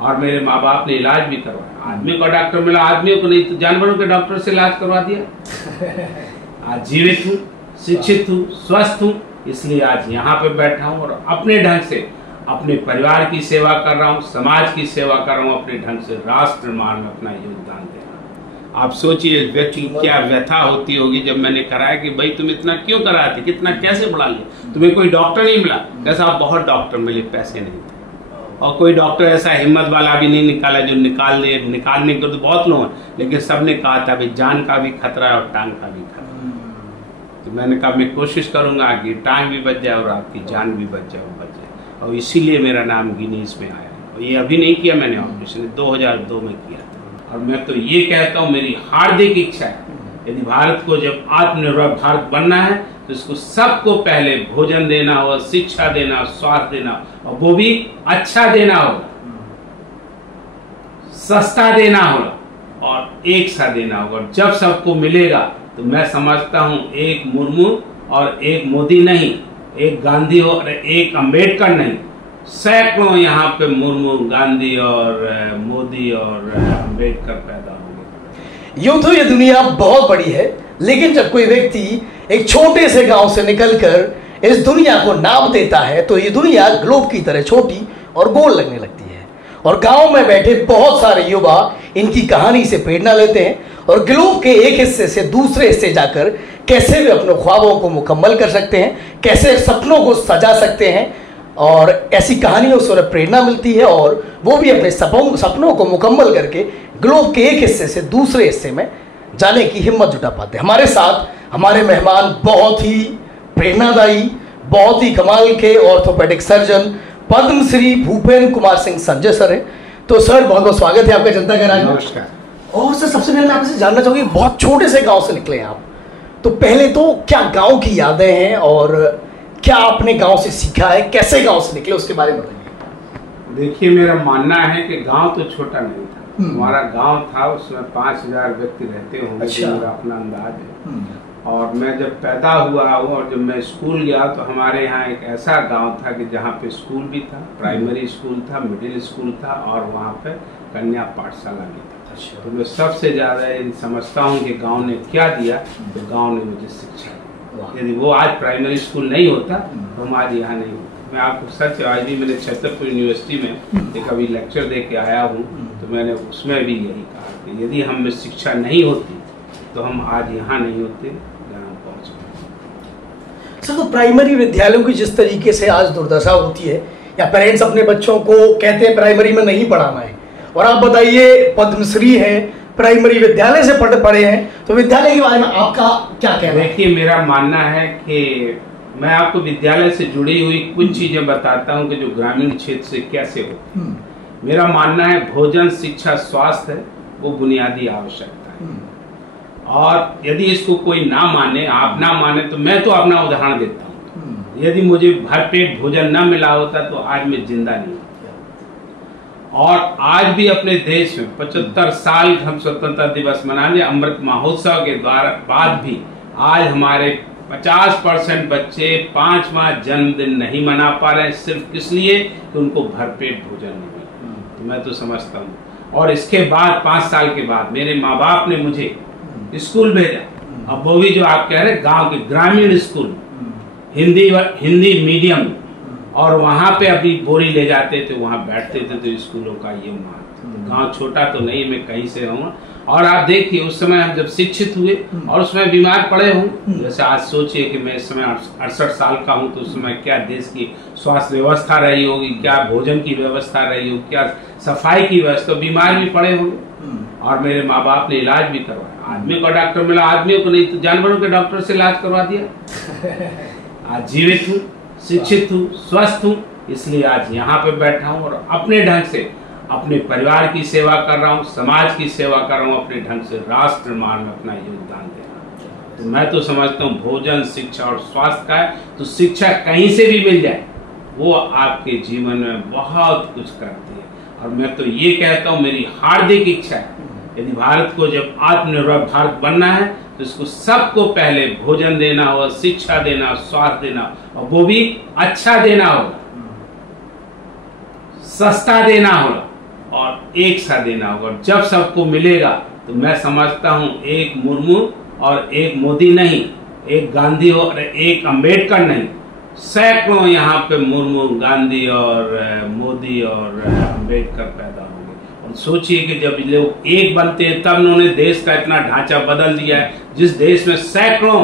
और मेरे माँ बाप ने इलाज भी करवाया। आदमियों का डॉक्टर मिला, आदमियों को नहीं तो जानवरों के डॉक्टर से इलाज करवा दिया। आज जीवित हूँ, शिक्षित हूँ, स्वस्थ हूँ, इसलिए आज यहाँ पे बैठा हूँ और अपने ढंग से अपने परिवार की सेवा कर रहा हूँ, समाज की सेवा कर रहा हूँ, अपने ढंग से राष्ट्र निर्माण में अपना योगदान दे रहा हूँ। आप सोचिए व्यक्ति की क्या व्यथा होती होगी जब मैंने कराया कि भाई तुम इतना क्यों कराए थे, कितना कैसे बढ़ा लिया, तुम्हें कोई डॉक्टर नहीं मिला। कैसा बहुत डॉक्टर मिले, पैसे नहीं थे। और कोई डॉक्टर ऐसा हिम्मत वाला भी नहीं निकाला जो निकालने को तो बहुत लोग हैं, लेकिन सबने कहा था भाई जान का भी खतरा है और टांग का भी खतरा है। तो मैंने कहा मैं कोशिश करूंगा कि टांग भी बच जाए और आपकी जान भी बच जाए, और इसीलिए मेरा नाम गिनीज में आया। और ये अभी नहीं किया मैंने, ऑपरेशन 2002 में किया था। और मैं तो ये कहता हूँ, मेरी हार्दिक इच्छा है, यदि भारत को जब आत्मनिर्भर भारत बनना है तो इसको सबको पहले भोजन देना होगा, शिक्षा देना, स्वास्थ्य देना, और वो भी अच्छा देना होगा, सस्ता देना होगा और एक सा देना होगा। जब सबको मिलेगा तो मैं समझता हूं एक मुर्मू और एक मोदी नहीं, एक गांधी और एक अंबेडकर नहीं, सैकड़ों यहाँ पे मुर्मू, गांधी और मोदी और अंबेडकर पैदा होंगे। यूं तो ये दुनिया बहुत बड़ी है, लेकिन जब कोई व्यक्ति एक छोटे से गांव से निकलकर इस दुनिया को नाप देता है तो ये दुनिया ग्लोब की तरह छोटी और गोल लगने लगती है। और गांव में बैठे बहुत सारे युवा इनकी कहानी से प्रेरणा लेते हैं और ग्लोब के एक हिस्से से दूसरे हिस्से जाकर कैसे वे अपने ख्वाबों को मुकम्मल कर सकते हैं, कैसे सपनों को सजा सकते हैं, और ऐसी कहानियों से उन्हें प्रेरणा मिलती है और वो भी अपने सपनों को मुकम्मल करके ग्लोब के एक हिस्से से दूसरे हिस्से में जाने की हिम्मत जुटा पाते हैं। हमारे साथ हमारे मेहमान बहुत ही प्रेरणादायी, बहुत ही कमाल के orthopaedic surgeon Padma Shri Bhupendra Kumar Singh Sanjay sir हैं। तो सर बहुत बहुत स्वागत है आपका जनता के राज्य। नमस्कार। और सर सबसे पहले मैं आपसे जानना चाहूँगी, बहुत छोटे से गांव से निकले हैं आप, तो पहले तो क्या गांव की यादें हैं और क्या आपने गांव से सीखा है, कैसे गांव से निकले उसके बारे में बताइए। देखिए मेरा मानना है कि गांव तो छोटा नहीं था, हमारा गांव था उसमें 5000 व्यक्ति रहते होंगे। अच्छा। मेरा अपना अंदाज है। और मैं जब पैदा हुआ हूँ और जब मैं स्कूल गया तो हमारे यहाँ एक ऐसा गांव था कि जहाँ पे स्कूल भी था, प्राइमरी स्कूल था, मिडिल स्कूल था और वहाँ पे कन्या पाठशाला भी था। अच्छा। तो मैं सबसे ज्यादा समझता हूँ कि गांव ने क्या दिया, तो गांव ने मुझे शिक्षा दी। यदि वो आज प्राइमरी स्कूल नहीं होता तो हम आज यहाँ नहीं होते। मैं आपको सच, आज भी मैंने छतरपुर यूनिवर्सिटी में एक अभी लेक्चर दे के आया हूँ, तो मैंने उसमें भी यही कहा कि यदि हम में शिक्षा नहीं होती तो हम आज यहाँ नहीं होते जहाँ पहुँच गए। सर, तो प्राइमरी विद्यालयों की जिस तरीके से आज दुर्दशा होती है, या पेरेंट्स अपने बच्चों को कहते हैं प्राइमरी में नहीं पढ़ाना है, और आप बताइए पद्मश्री है, प्राइमरी विद्यालय से पढ़े हैं, तो विद्यालय के बारे में आपका क्या कहना है? देखिए मेरा मानना है कि मैं आपको विद्यालय से जुड़ी हुई कुछ चीजें बताता हूँ कि जो ग्रामीण क्षेत्र से कैसे होती है। मेरा मानना है भोजन, शिक्षा, स्वास्थ्य है वो बुनियादी आवश्यकता है, और यदि इसको कोई ना माने, आप ना माने, तो मैं तो अपना उदाहरण देता हूँ। यदि मुझे भरपेट भोजन न मिला होता तो आज मैं जिंदा नहीं होता। और आज भी अपने देश में 75 साल हम स्वतंत्रता दिवस मनाने, अमृत महोत्सव के बाद भी आज हमारे 50% बच्चे 5वां जन्मदिन नहीं मना पा रहे हैं, सिर्फ किस लिए कि उनको भरपेट भोजन नहीं मिला। तो मैं तो समझता हूँ, और इसके बाद 5 साल के बाद मेरे माँ बाप ने मुझे स्कूल भेजा, अब वो भी जो आप कह रहे गांव के ग्रामीण स्कूल, हिंदी मीडियम, और वहां पे अभी बोरी ले जाते थे, वहां बैठते थे, तो स्कूलों का ये मान। गांव छोटा तो नहीं, मैं कहीं से रहूँगा। और आप देखिए उस समय हम जब शिक्षित हुए और उसमें बीमार पड़े हूँ, जैसे आज सोचिए कि मैं इस समय 68 साल का हूँ, तो उस समय क्या देश की स्वास्थ्य व्यवस्था रही होगी, क्या भोजन की व्यवस्था रही होगी, क्या सफाई की व्यवस्था, बीमार भी पड़े होंगे। और मेरे माँ बाप ने इलाज भी करवाया। आदमियों का डॉक्टर मिला, आदमियों को नहीं तो जानवरों के डॉक्टर से इलाज करवा दिया। आज जीवित हूँ, शिक्षित हूँ, स्वस्थ हूँ, इसलिए आज यहाँ पे बैठा हूँ और अपने ढंग से अपने परिवार की सेवा कर रहा हूँ, समाज की सेवा कर रहा हूँ, अपने ढंग से राष्ट्र निर्माण में अपना योगदान दे रहा हूँ। तो मैं तो समझता हूँ भोजन, शिक्षा और स्वास्थ्य का है, तो शिक्षा कहीं से भी मिल जाए वो आपके जीवन में बहुत कुछ करती है। और मैं तो ये कहता हूँ, मेरी हार्दिक इच्छा है, यदि भारत को जब आत्मनिर्भर भारत बनना है तो इसको सबको पहले भोजन देना होगा, शिक्षा देना, स्वास्थ्य देना, और वो भी अच्छा देना होगा, सस्ता देना होगा और एक सा देना होगा। जब सबको मिलेगा तो मैं समझता हूं एक मुर्मू और एक मोदी नहीं, एक गांधी और एक अंबेडकर नहीं, सैकड़ों यहाँ पे मुर्मू, गांधी और मोदी और अंबेडकर पैदा होंगे। और सोचिए कि जब लोग एक बनते हैं तब उन्होंने देश का इतना ढांचा बदल दिया है। जिस देश में सैकड़ों,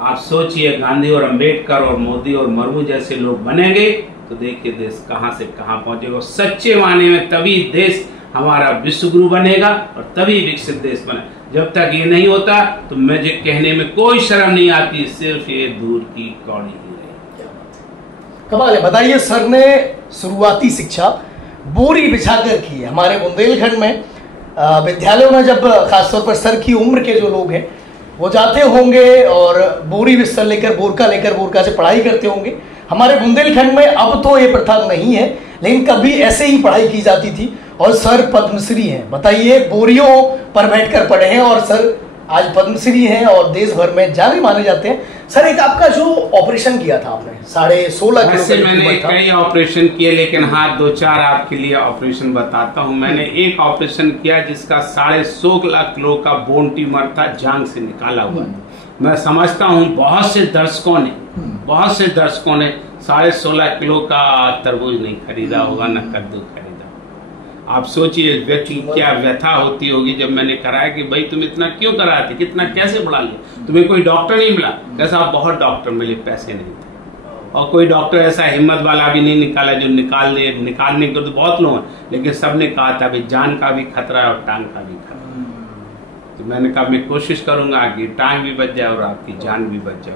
आप सोचिए, गांधी और अंबेडकर और मोदी और मुर्मू जैसे लोग बनेंगे तो देखिए देश कहां से कहां पहुंचेगा। सच्चे मायने में तभी देश हमारा विश्वगुरु बनेगा और तभी विकसित देश बने। जब तक ये नहीं होता तो मुझे कहने में कोई शर्म नहीं आती, सिर्फ ये दूर की कौड़ी ही रही। कमाल है। बताइए, सर ने शुरुआती शिक्षा बोरी बिछाकर की है। हमारे बुंदेलखंड में विद्यालयों में जब खासतौर पर सर की उम्र के जो लोग हैं वो जाते होंगे और बोरी बिस्तर लेकर, बोरका से पढ़ाई करते होंगे। हमारे बुंदेलखंड में अब तो ये प्रथा नहीं है, लेकिन कभी ऐसे ही पढ़ाई की जाती थी और सर पद्मश्री हैं। बताइए, बोरियों पर बैठकर पढ़े हैं और सर आज पद्मश्री हैं और देश भर में जाने माने जाते हैं। सर, एक आपका जो ऑपरेशन किया था आपने 16.5 किलो, मैंने कई ऑपरेशन किए, लेकिन हाँ 2-4 आपके लिए ऑपरेशन बताता हूँ। मैंने एक ऑपरेशन किया जिसका 16.5 किलो का बोन ट्यूमर था, जांग से निकाला हुआ। मैं समझता हूँ बहुत से दर्शकों ने 16.5 किलो का तरबूज नहीं खरीदा होगा, न कद्दू खरीदा। आप सोचिए व्यक्ति क्या व्यथा होती होगी जब मैंने कराया कि भाई तुम इतना क्यों कराते, कितना कैसे बढ़ा लिया, तुम्हें कोई डॉक्टर नहीं मिला। कैसा, बहुत डॉक्टर मिले, पैसे नहीं थे। और कोई डॉक्टर ऐसा हिम्मत वाला भी नहीं निकाला जो निकालने को तो बहुत लोग हैं, लेकिन सबने कहा था भाई जान का भी खतरा है और टांग का भी खतरा। तो मैंने कहा मैं कोशिश करूंगा कि टांग भी बच जाए और आपकी जान भी बच जाए,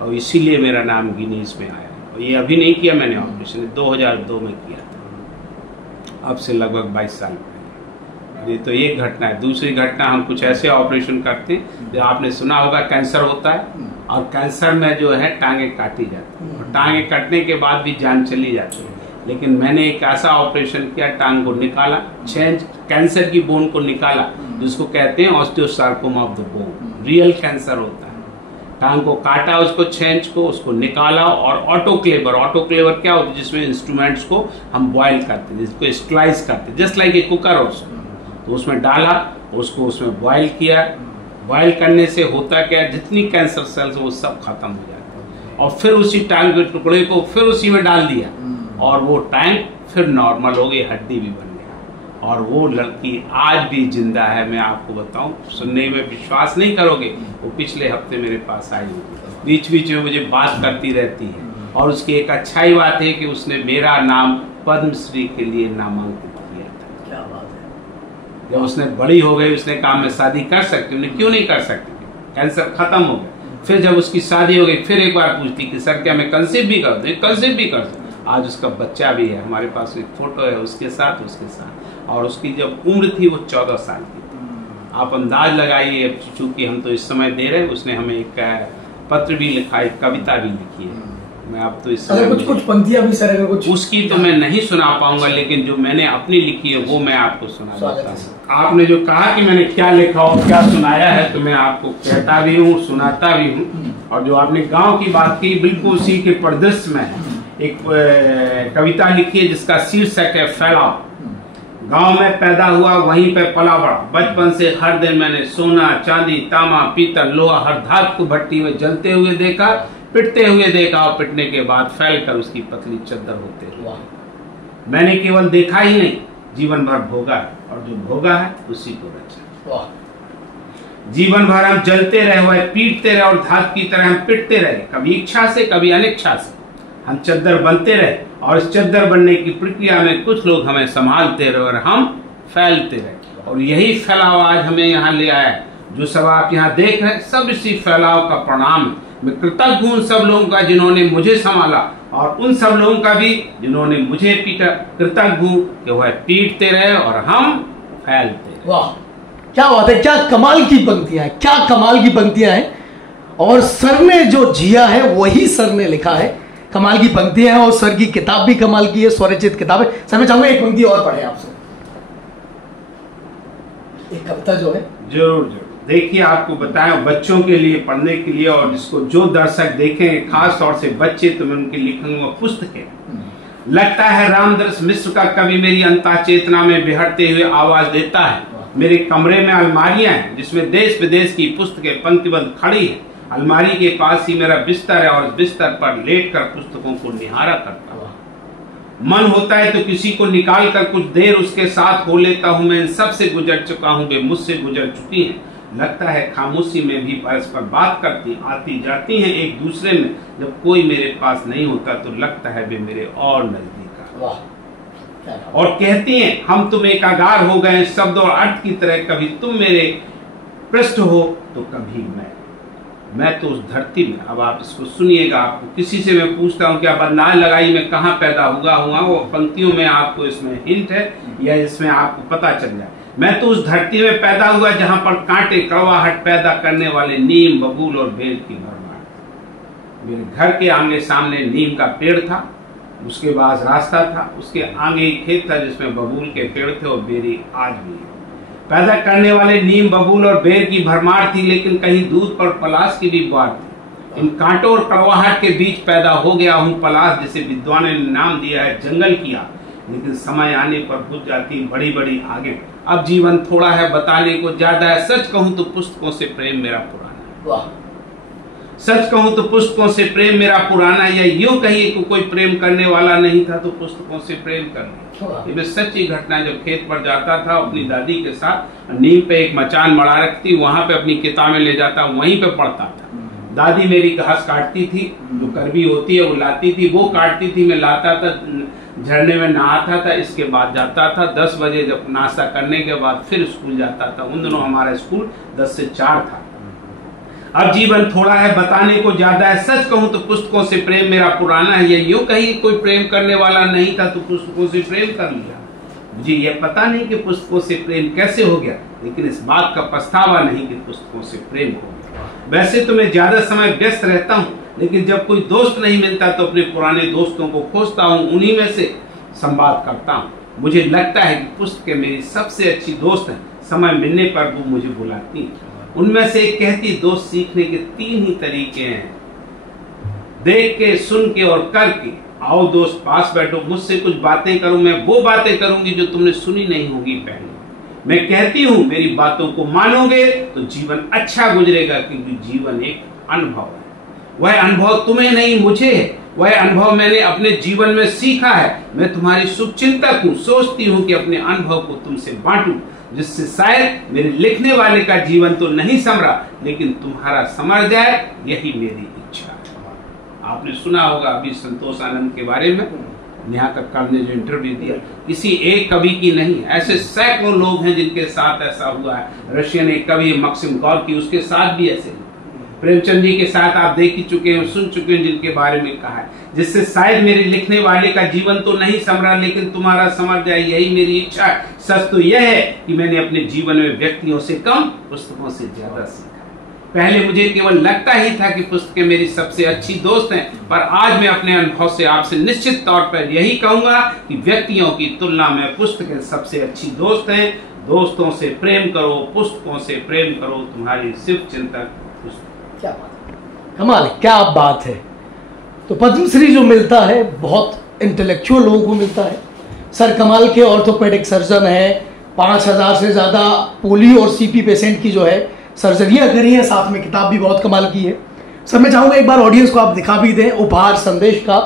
और इसीलिए मेरा नाम गिनीज में आया। और ये अभी नहीं किया मैंने ऑपरेशन, 2002 में किया था, अब से लगभग 22 साल पहले। ये तो एक घटना है। दूसरी घटना, हम कुछ ऐसे ऑपरेशन करते हैं जो आपने सुना होगा, कैंसर होता है और कैंसर में जो है टांगे काटी जाती है और टांगे कटने के बाद भी जान चली जाती है। लेकिन मैंने एक ऐसा ऑपरेशन किया, टांग को निकाला, कैंसर की बोन को निकाला, जिसको कहते हैं osteosarcoma of the bone, real cancer होता है। टांग को काटा, उसको छेंच को, उसको निकाला और ऑटोक्लेवर क्या होता है, जिसमें इंस्ट्रूमेंट्स को हम बॉयल करते हैं, जिसको स्लाइस करते हैं, just like a cooker also. तो उसमें डाला, उसको उसमें बॉयल किया। बॉयल करने से होता क्या, जितनी कैंसर सेल्स वो सब खत्म हो जाते हैं। और फिर उसी टांग के टुकड़े को फिर उसी में डाल दिया और वो टांग फिर नॉर्मल हो गई, हड्डी भी बन गया। और वो लड़की आज भी जिंदा है। मैं आपको बताऊं, सुनने में विश्वास नहीं करोगे, वो पिछले हफ्ते मेरे पास आई हुई, बीच बीच में मुझे बात करती रहती है। और उसकी एक अच्छाई बात है कि उसने मेरा नाम पद्मश्री के लिए नामांकित किया था। क्या बात है। जब उसने बड़ी हो गई, उसने कहा मैं शादी कर सकती हूँ। क्यों नहीं कर सकती, कैंसर खत्म हो गया। फिर जब उसकी शादी हो गई, फिर एक बार पूछती कि सर क्या मैं कंसीव भी कर दूं? कंसीव भी कर दूं। आज उसका बच्चा भी है, हमारे पास एक फोटो है उसके साथ। और उसकी जब उम्र थी वो 14 साल की थी। आप अंदाज लगाइए, चूंकि हम तो इस समय दे रहे हैं, उसने हमें एक पत्र भी लिखा, एक कविता भी लिखी है। मैं आप तो इस समय कुछ पंक्तियां भी सर, अगर कुछ उसकी तो मैं नहीं सुना पाऊंगा, लेकिन जो मैंने अपनी लिखी है वो मैं आपको सुना देता हूँ। आपने जो कहा कि मैंने क्या लिखा और क्या सुनाया है, तो मैं आपको कहता भी हूँ, सुनाता भी हूँ। और जो आपने गाँव की बात की, बिल्कुल उसी के परिदृश्य में एक कविता लिखी है जिसका शीर्षक है फैलाव। गांव में पैदा हुआ, वहीं पे पला बड़ा। बचपन से हर दिन मैंने सोना, चांदी, तांबा, पीतल, लोहा, हर धातु को भट्टी में जलते हुए देखा, पिटते हुए देखा और पिटने के बाद फैलकर उसकी पतली चद्दर होते हुए। मैंने केवल देखा ही नहीं, जीवन भर भोगा, और जो भोगा है उसी को रचा। जीवन भर हम जलते रहे, वह पीटते रहे और धातु की तरह हम पिटते रहे, कभी इच्छा से कभी अनिच्छा से। हम चद्दर बनते रहे और इस चद्दर बनने की प्रक्रिया में कुछ लोग हमें संभालते रहे और हम फैलते रहे। और यही फैलाव आज हमें यहाँ ले आया। जो सब आप यहाँ देख रहे हैं, सब इसी फैलाव का परिणाम है। मैं कृतज्ञ हूँ उन सब लोगों का जिन्होंने मुझे संभाला, और उन सब लोगों का भी जिन्होंने मुझे पीटा। कृतज्ञ हूँ कि वह पीटते रहे और हम फैलते रहे। वाह, क्या बात है, क्या कमाल की पंक्तियां हैं, क्या कमाल की पंक्तियां हैं। और सर ने जो जिया है वही सर ने लिखा है। कमाल की पंक्तियां हैं और सर की किताब भी कमाल की है, स्वरचित किताब है। सर मैं चाहूंगा एक पंक्ति और पढ़े आपसे, एक कविता जो है। जरूर जरूर। देखिए, आपको बताया बच्चों के लिए पढ़ने के लिए, और जिसको जो दर्शक देखें, खास तौर से बच्चे, तो मैं उनके लिखूंगा पुस्तक है। लगता है रामदर्श मिश्र का कवि मेरी अंतः चेतना में बिहरते हुए आवाज देता है। मेरे कमरे में अलमारियां हैं जिसमें देश विदेश की पुस्तकें पंक्तिबद्ध खड़ी है। अलमारी के पास ही मेरा बिस्तर है और बिस्तर पर लेटकर पुस्तकों को निहारा करता हूँ। मन होता है तो किसी को निकाल कर कुछ देर उसके साथ हो लेता हूँ। मैं इन सब से गुजर चुका हूँ, वे मुझसे गुजर चुकी हैं। लगता है खामोशी में भी परस्पर बात करती आती जाती हैं एक दूसरे में। जब कोई मेरे पास नहीं होता तो लगता है वे मेरे और नजदीक आ। और कहती हैं हम तुम एकागार हो गए शब्द और अर्थ की तरह। कभी तुम मेरे पृष्ठ हो तो कभी मैं तो उस धरती में। अब आप इसको सुनिएगा। आपको किसी से मैं पूछता हूँ कि आप अंदाज लगाई मैं कहाँ पैदा हुआ वो पंक्तियों में आपको इसमें हिंट है या इसमें आपको पता चल जाए। मैं तो उस धरती में पैदा हुआ जहां पर कांटे कड़वाहट पैदा करने वाले नीम बबूल और बेल की भरमार। मेरे घर के आगे सामने नीम का पेड़ था, उसके बाद रास्ता था, उसके आगे एक खेत था जिसमें बबूल के पेड़ थे और बेरी आज भी है। पैदा करने वाले नीम बबूल और बेर की भरमार थी, लेकिन कहीं दूर पर पलाश की भी बात थी। इन कांटों और कड़वाहट के बीच पैदा हो गया हूँ पलाश, जिसे विद्वानों ने नाम दिया है जंगल किया। लेकिन समय आने पर बुझ जाती बड़ी बड़ी आगे। अब जीवन थोड़ा है बताने को ज्यादा है। सच कहूं तो पुस्तकों से प्रेम मेरा पुराना है। सच कहूं तो पुस्तकों से प्रेम मेरा पुराना है। या यूं कहिए कि कोई प्रेम करने वाला नहीं था तो पुस्तकों से प्रेम कर लिया। ये सच्ची घटना। जब खेत पर जाता था अपनी दादी के साथ, नीम पे एक मचान मड़ा रखती, वहां पे अपनी किताबें ले जाता, वहीं पे पढ़ता था। दादी मेरी घास काटती थी, जो करवी होती है वो लाती थी, वो काटती थी, मैं लाता था, झरने में नहाता था, इसके बाद जाता था। 10 बजे जब नाश्ता करने के बाद फिर स्कूल जाता था। उन दिनों हमारा स्कूल 10 से 4 था। अब जीवन थोड़ा है बताने को ज्यादा है। सच कहूं तो पुस्तकों से प्रेम मेरा पुराना है। ये यूं कहीं कोई प्रेम करने वाला नहीं था तो पुस्तकों से प्रेम कर लिया। मुझे ये पता नहीं कि पुस्तकों से प्रेम कैसे हो गया, लेकिन इस बात का पछतावा नहीं कि पुस्तकों से प्रेम हो गया। वैसे तो मैं ज्यादा समय व्यस्त रहता हूँ, लेकिन जब कोई दोस्त नहीं मिलता तो अपने पुराने दोस्तों को खोजता हूँ, उन्हीं में से संवाद करता हूँ। मुझे लगता है कि पुस्तकें मेरी सबसे अच्छी दोस्त हैं। समय मिलने पर वो मुझे बुलाती हैं। उनमें से एक कहती दोस्त सीखने के 3 ही तरीके हैं, देख के, सुन के और करके। आओ दोस्त पास बैठो, मुझसे कुछ बातें करो, मैं वो बातें करूंगी जो तुमने सुनी नहीं होगी पहले। मैं कहती हूँ मेरी बातों को मानोगे तो जीवन अच्छा गुजरेगा, क्योंकि जीवन एक अनुभव है। वह अनुभव तुम्हें नहीं मुझे है, वह अनुभव मैंने अपने जीवन में सीखा है। मैं तुम्हारी शुभचिंतक हूँ, सोचती हूँ कि अपने अनुभव को तुमसे बांटूं, जिससे शायद मेरे लिखने वाले का जीवन तो नहीं संवरा, लेकिन तुम्हारा संवर जाए, यही मेरी इच्छा है। आपने सुना होगा अभी संतोष आनंद के बारे में, नेहा कक्कड़ ने जो इंटरव्यू दिया, किसी एक कवि की नहीं, ऐसे सैकड़ों लोग हैं जिनके साथ ऐसा हुआ है। रशियन एक कवि मैक्सिम गोर्की, उसके साथ भी ऐसे। प्रेमचंद जी के साथ आप देख ही चुके हैं, सुन चुके हैं, जिनके बारे में कहा है, जिससे शायद मेरे लिखने वाले का जीवन तो नहीं संवरा, लेकिन तुम्हारा संवर जाए, यही मेरी इच्छा है। सच तो यह है कि मैंने अपने जीवन में व्यक्तियों से कम, पुस्तकों से ज्यादा सीखा। पहले मुझे केवल लगता ही था कि पुस्तकें मेरी सबसे अच्छी दोस्त हैं, पर आज मैं अपने अनुभव से आपसे निश्चित तौर पर यही कहूंगा कि व्यक्तियों की तुलना में पुस्तकें सबसे अच्छी दोस्त हैं। दोस्तों से प्रेम करो, पुस्तकों से प्रेम करो, तुम्हारी शिव चिंतक। क्या बात है, कमाल, क्या बात है। तो पद्मश्री जो मिलता है बहुत इंटेलेक्चुअल लोगों को मिलता है। सर कमाल के ऑर्थोपेडिक सर्जन है, 5000 से ज़्यादा पोलियो और सीपी पेशेंट की जो है सर्जरियाँ करी है, साथ में किताब भी बहुत कमाल की है। सर मैं चाहूँगा एक बार ऑडियंस को आप दिखा भी दें, उपहार संदेश का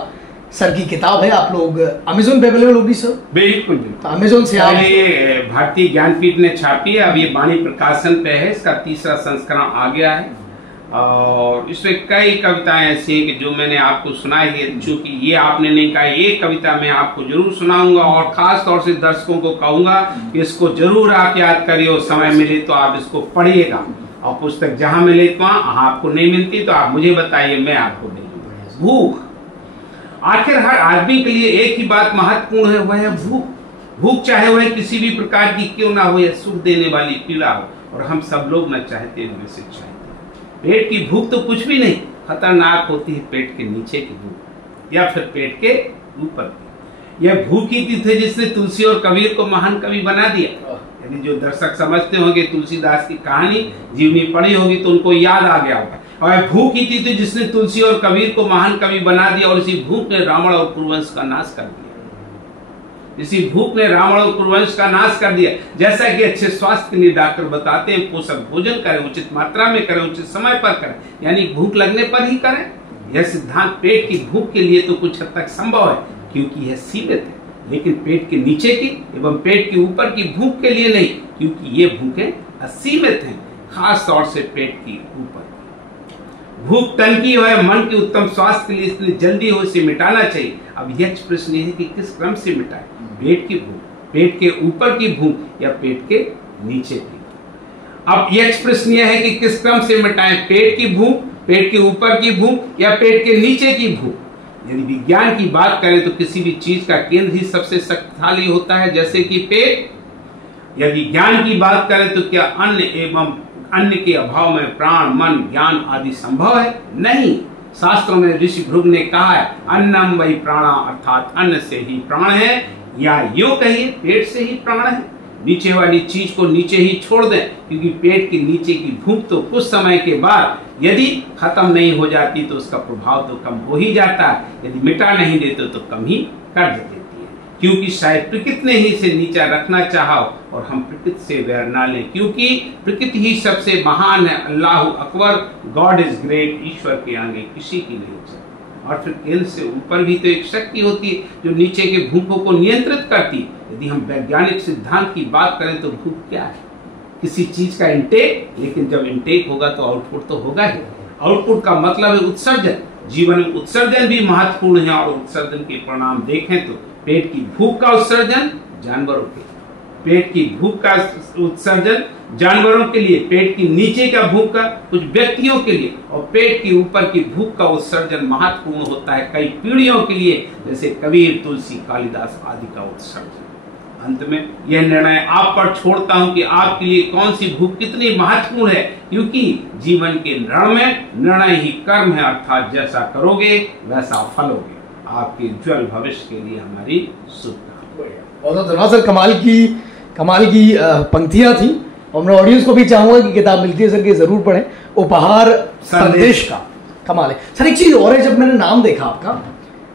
सर की किताब है। आप लोग अमेजोन पे अवेलेबल होगी सर? बिल्कुल बिल्कुल, अमेजोन से आप, भारतीय ज्ञानपीठ ने छापी है। अब ये वाणी प्रकाशन पे है, इसका 3रा संस्करण आ गया है। और इसमें कई कविताएं ऐसी हैं कि जो मैंने आपको सुनाई है, चूंकि ये आपने नहीं कहा, ये कविता मैं आपको जरूर सुनाऊंगा और खास तौर से दर्शकों को कहूंगा कि इसको जरूर आप याद करिए और समय मिले तो आप इसको पढ़िएगा। और पुस्तक जहां मिले तो आपको नहीं मिलती तो आप मुझे बताइए, मैं आपको दे दूंगा। भूख, आखिर हर आदमी के लिए एक ही बात महत्वपूर्ण है, वह है भूख। भूख चाहे वह किसी भी प्रकार की क्यों ना हो या सुख देने वाली पीड़ा हो, और हम सब लोग न चाहते इनमें से चाहते। पेट की भूख तो कुछ भी नहीं, खतरनाक होती है पेट के नीचे की भूख या फिर पेट के ऊपर की। यह भूख ही थी जिसने तुलसी और कबीर को महान कवि बना दिया। यदि जो दर्शक समझते होंगे तुलसीदास की कहानी जीवनी पढ़ी होगी तो उनको याद आ गया होगा। और भूख ही थी जिसने तुलसी और कबीर को महान कवि बना दिया, और इसी भूख ने रावण और कुरुवंश का नाश कर दिया। इसी भूख ने रावण और कुरुवंश का नाश कर दिया। जैसा कि अच्छे स्वास्थ्य के लिए डॉक्टर बताते हैं पोषक भोजन करें, उचित मात्रा में करें, उचित समय पर करें, यानी भूख लगने पर ही करें। यह सिद्धांत पेट की भूख के लिए तो कुछ हद तक संभव है क्योंकि यह सीमित है, लेकिन पेट के नीचे की एवं पेट के ऊपर की भूख के लिए नहीं, क्योंकि ये भूखें असीमित हैं, खास तौर से पेट की ऊपर। भूख तन की है, मन के उत्तम स्वास्थ्य के लिए इतनी जल्दी हो इसे मिटाना चाहिए। अब यह प्रश्न है कि किस क्रम से मिटाएं, पेट की भूख, पेट के ऊपर की भूख या पेट के नीचे की। अब यह प्रश्न यह है कि किस क्रम से मिटाएं, पेट की भूख, पेट के ऊपर की भूख या पेट के नीचे की भूख। यदि विज्ञान की बात करें तो किसी भी चीज का केंद्र ही सबसे शक्तिशाली होता है, जैसे कि पेट। यदि ज्ञान की बात करें तो क्या अन्न एवं अन्न के अभाव में प्राण, मन, ज्ञान आदि संभव है? नहीं। शास्त्रों में ऋषि भृगु ने कहा है अन्नम वही प्राणा, अर्थात अन्न से ही प्राण है, या यूं कहिए पेट से ही प्राण है। नीचे वाली चीज को नीचे ही छोड़ दें, क्योंकि पेट के नीचे की भूख तो कुछ समय के बाद यदि खत्म नहीं हो जाती तो उसका प्रभाव तो कम हो ही जाता है, यदि मिटा नहीं देते तो कम ही कर देती है। क्योंकि शायद प्रकृति ने ही इसे नीचा रखना चाहा और हम प्रकृति से वैर ना लें, क्योंकि प्रकृति ही सबसे महान है। अल्लाह अकबर, गॉड इज ग्रेट, ईश्वर के आगे किसी की नहीं हो सकती। और फिर केंद्र से ऊपर भी तो एक शक्ति होती है जो नीचे के भूखों को नियंत्रित करती है। यदि हम वैज्ञानिक सिद्धांत की बात करें तो भूख क्या है? किसी चीज का इंटेक, लेकिन जब इंटेक होगा तो आउटपुट तो होगा ही। आउटपुट का मतलब है उत्सर्जन। जीवन में उत्सर्जन भी महत्वपूर्ण है, और उत्सर्जन के परिणाम देखें तो पेट की भूख का उत्सर्जन जानवरों के, पेट की भूख का उत्सर्जन जानवरों के लिए, पेट की नीचे का भूख का कुछ व्यक्तियों के लिए, और पेट की ऊपर की भूख का उत्सर्जन महत्वपूर्ण होता है कई पीढ़ियों के लिए, जैसे कबीर, तुलसी, कालिदास आदि का उत्सर्जन। अंत में यह निर्णय आप पर छोड़ता हूं कि आपके लिए कौन सी भूख कितनी महत्वपूर्ण है, क्योंकि जीवन के रण में निर्णय ही कर्म है, अर्थात जैसा करोगे वैसा फलोगे। आपके उज्ज्वल भविष्य के लिए हमारी शुभकामनाएं। बहुत धन्यवाद सर, कमाल की पंक्तियां थी, और मैं ऑडियंस को भी चाहूंगा कि किताब मिलती है सर कि जरूर पढ़ें, उपहार संदेश का। कमाल है सर। एक चीज और है, जब मैंने नाम देखा आपका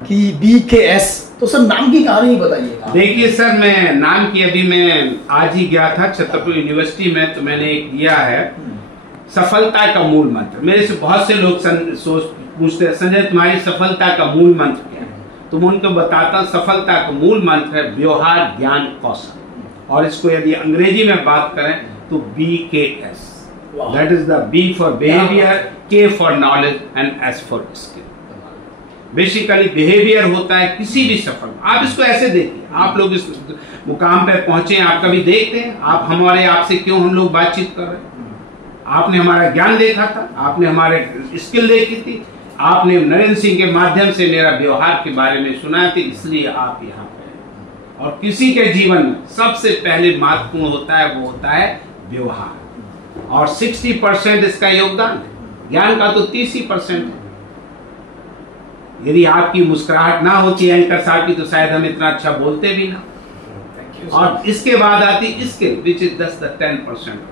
कि BKS, तो सर नाम की कहानी बताइएगा। देखिए सर, मैं नाम की अभी मैं आज ही गया था छतरपुर यूनिवर्सिटी में, तो मैंने एक दिया है सफलता का मूल मंत्र। मेरे से बहुत से लोग पूछते हैं संजय तुम्हारी सफलता का मूल मंत्र क्या है, तो मैं उनको बताता हूँ सफलता का मूल मंत्र है व्यवहार, ज्ञान, कौशल। और इसको यदि अंग्रेजी में बात करें तो BKS, that is the B for behaviour, K for knowledge and S for skill. Basically behaviour होता है किसी भी सफल, आप इसको ऐसे देखिए, आप लोग इस मुकाम पे पहुंचे, आप कभी देखते हैं आप हमारे आपसे क्यों हम लोग बातचीत कर रहे हैं? आपने हमारा ज्ञान देखा था, आपने हमारे स्किल देखी थी, आपने नरेंद्र सिंह के माध्यम से मेरा व्यवहार के बारे में सुना था, इसलिए आप यहाँ पे हैं। और किसी के जीवन में सबसे पहले महत्वपूर्ण होता है वो होता है व्यवहार, और 60% इसका योगदान है। ज्ञान का तो 30% है। यदि आपकी मुस्कुराहट ना होती एंकर साहब की तो शायद हम इतना अच्छा बोलते भी ना। और इसके बाद आती स्किल विच इज 10%